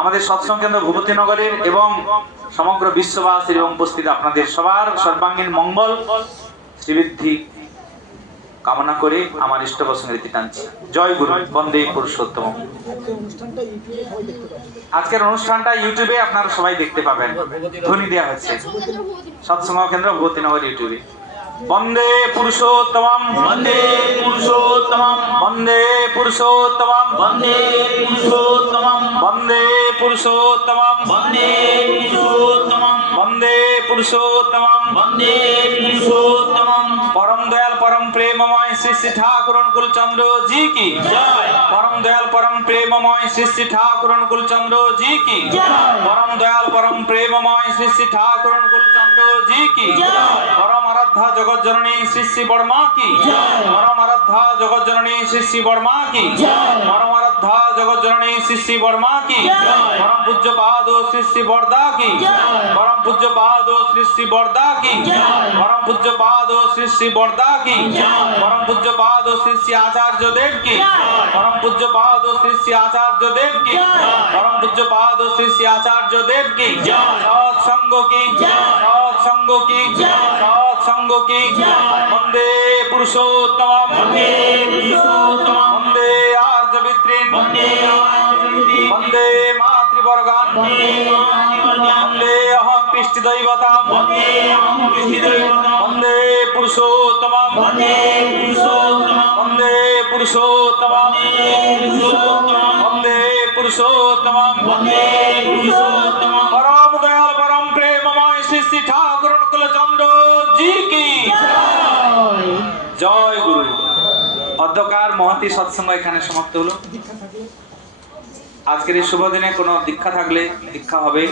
আমাদের সৎসঙ্গ কেন্দ্র ভূপতিনগরের এবং সমগ্র বিশ্ববাসীর এবং উপস্থিত আপনাদের সবার সর্বাঙ্গীন মঙ্গল শ্রীবৃদ্ধি কামনা করে আমার ইষ্ট প্রসঙ্গে রীতি টানছি। জয় গুরু, বন্দে পুরুষোত্তম। আজকের অনুষ্ঠানটা ইউটিউবে আপনারা সবাই দেখতে পাবেন, ধ্বনি দেওয়া হচ্ছে সৎসঙ্গ কেন্দ্র ভগবতীনগর ইউটিউবে। বন্দে পুরুষোত্তমম, বন্দে পুরুষোত্তমম, বন্দে পুরুষোত্তমম, বন্দে পুরুষোত্তমম, বন্দে পুরুষোত্তমম, বন্দে পুরুষোত্তমম, বন্দে পুরুষোত্তমম, বন্দে পুরুষোত্তমম। পরম দয়াল পরম প্রেমময় শ্রী শ্রী ঠাকুর অনুকূল চন্দ্র জি কি জয়। পরম দয়াল পরম প্রেমময় শ্রী শ্রী ঠাকুর অনুকূল চন্দ্র জি কি জয়। পরম দয়াল পরম প্রেমময় শ্রী শ্রী ঠাকুর অনুকূল চন্দ্র জি কি জয়। পরম আরাধ্যা জগৎ জননী শ্রী শ্রী বর্মা কি জয়। পরম আরাধ্যা জগৎ জননী শ্রী শ্রী বর্মা কি জয়। পরম আরাধ্যা জগৎ জননী শ্রী শ্রী বর্মা কি জয়। পরম পূজ্য পাদ শ্রী শ্রী বরদা কি জয়। পরম পূজ্য পাদ শ্রী শ্রী বরদা কি জয়। পরম পূজ্য পাদ শ্রী শ্রী বরদা কি জয়। পরম পূজ্য পাদ শ্রী শ্রী আচার্য দেব কি জয়। পরম পূজ্য পাদ শ্রী শ্রী আচার্য দেব কি জয়। পরম পূজ্য পাদ শ্রী শ্রী আচার্য দেব কি জয়। সৎসঙ্গ কি জয়। সৎসঙ্গ কি জয়। সৎসঙ্গ কি জয়। বন্দে পুরুষোত্তমম, বন্দে পুরুষোত্তমম, বন্দে আর্যবিত্রিন, বন্দে আর্যবিত্রিন, বন্দে মাতৃবর্গান, বন্দে মাতৃবর্গান, বন্দে অহং কৃষ্টি দৈবতাম, বন্দে অহং কৃষ্টি দৈবতাম, বন্দে পুরুষোত্তমম, বন্দে পুরুষোত্তমম, বন্দে পুরুষোত্তমম, বন্দে পুরুষোত্তমম, বন্দে পুরুষোত্তমম। পরম দয়াল পরম প্রেমময় শ্রী শ্রী ঠাকুর অনুকূল চন্দ্র জি কি জয়। জয় গুরু। অধ্যকার মহতি সৎসঙ্গ এখানে সমাপ্ত হলো। আজকের এই শুভ দিনে কোনো দীক্ষা থাকলে দীক্ষা হবে।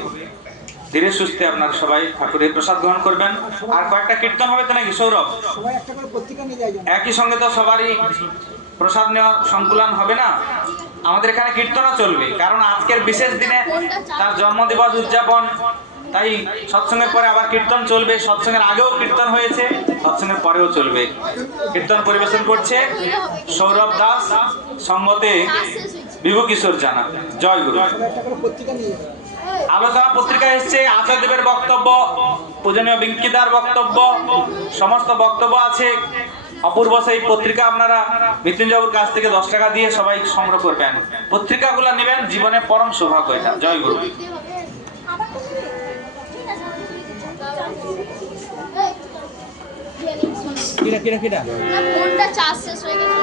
ধীরে সুস্থে আপনারা সবাই ঠাকুরের প্রসাদ গ্রহণ করবেন। আর কয়েকটা কীর্তন হবে তো নাকি সৌরভ? সবাই একটা করে পত্রিকা নিয়ে যায়। একই সঙ্গে তো সবারই প্রসাদ নেওয়ার সংকুলন হবে না। আমাদের এখানে কীর্তনও চলবে, কারণ আজকের বিশেষ দিনে তার জন্মদিবস উদযাপন, তাই সৎসঙ্গের পরে আবার কীর্তন চলবে। সৎসঙ্গের আগেও কীর্তন হয়েছে, সৎসঙ্গের পরেও চলবে। কীর্তন পরিবেশন করছে সৌরভ দাস, সঙ্গতে বিভু কিশোর জানা। জয় গুরু। একটা করে পত্রিকা নিয়ে যায়। আলোচনা পত্রিকা এসছে, আচার্যদেবের বক্তব্য, পূজনীয় বিঙ্কিদার বক্তব্য, সমস্ত বক্তব্য আছে। অপূর্ব সেই পত্রিকা আপনারা মৃত্যুঞ্জয়বাবুর কাছ থেকে 10 টাকা দিয়ে সবাই সংগ্রহ করবেন। পত্রিকাগুলো নেবেন, জীবনে পরম সৌভাগ্য এটা। জয় গুরু। কিরা কিরা কিরা ফোনটা চার্জ শেষ হয়ে গেছে।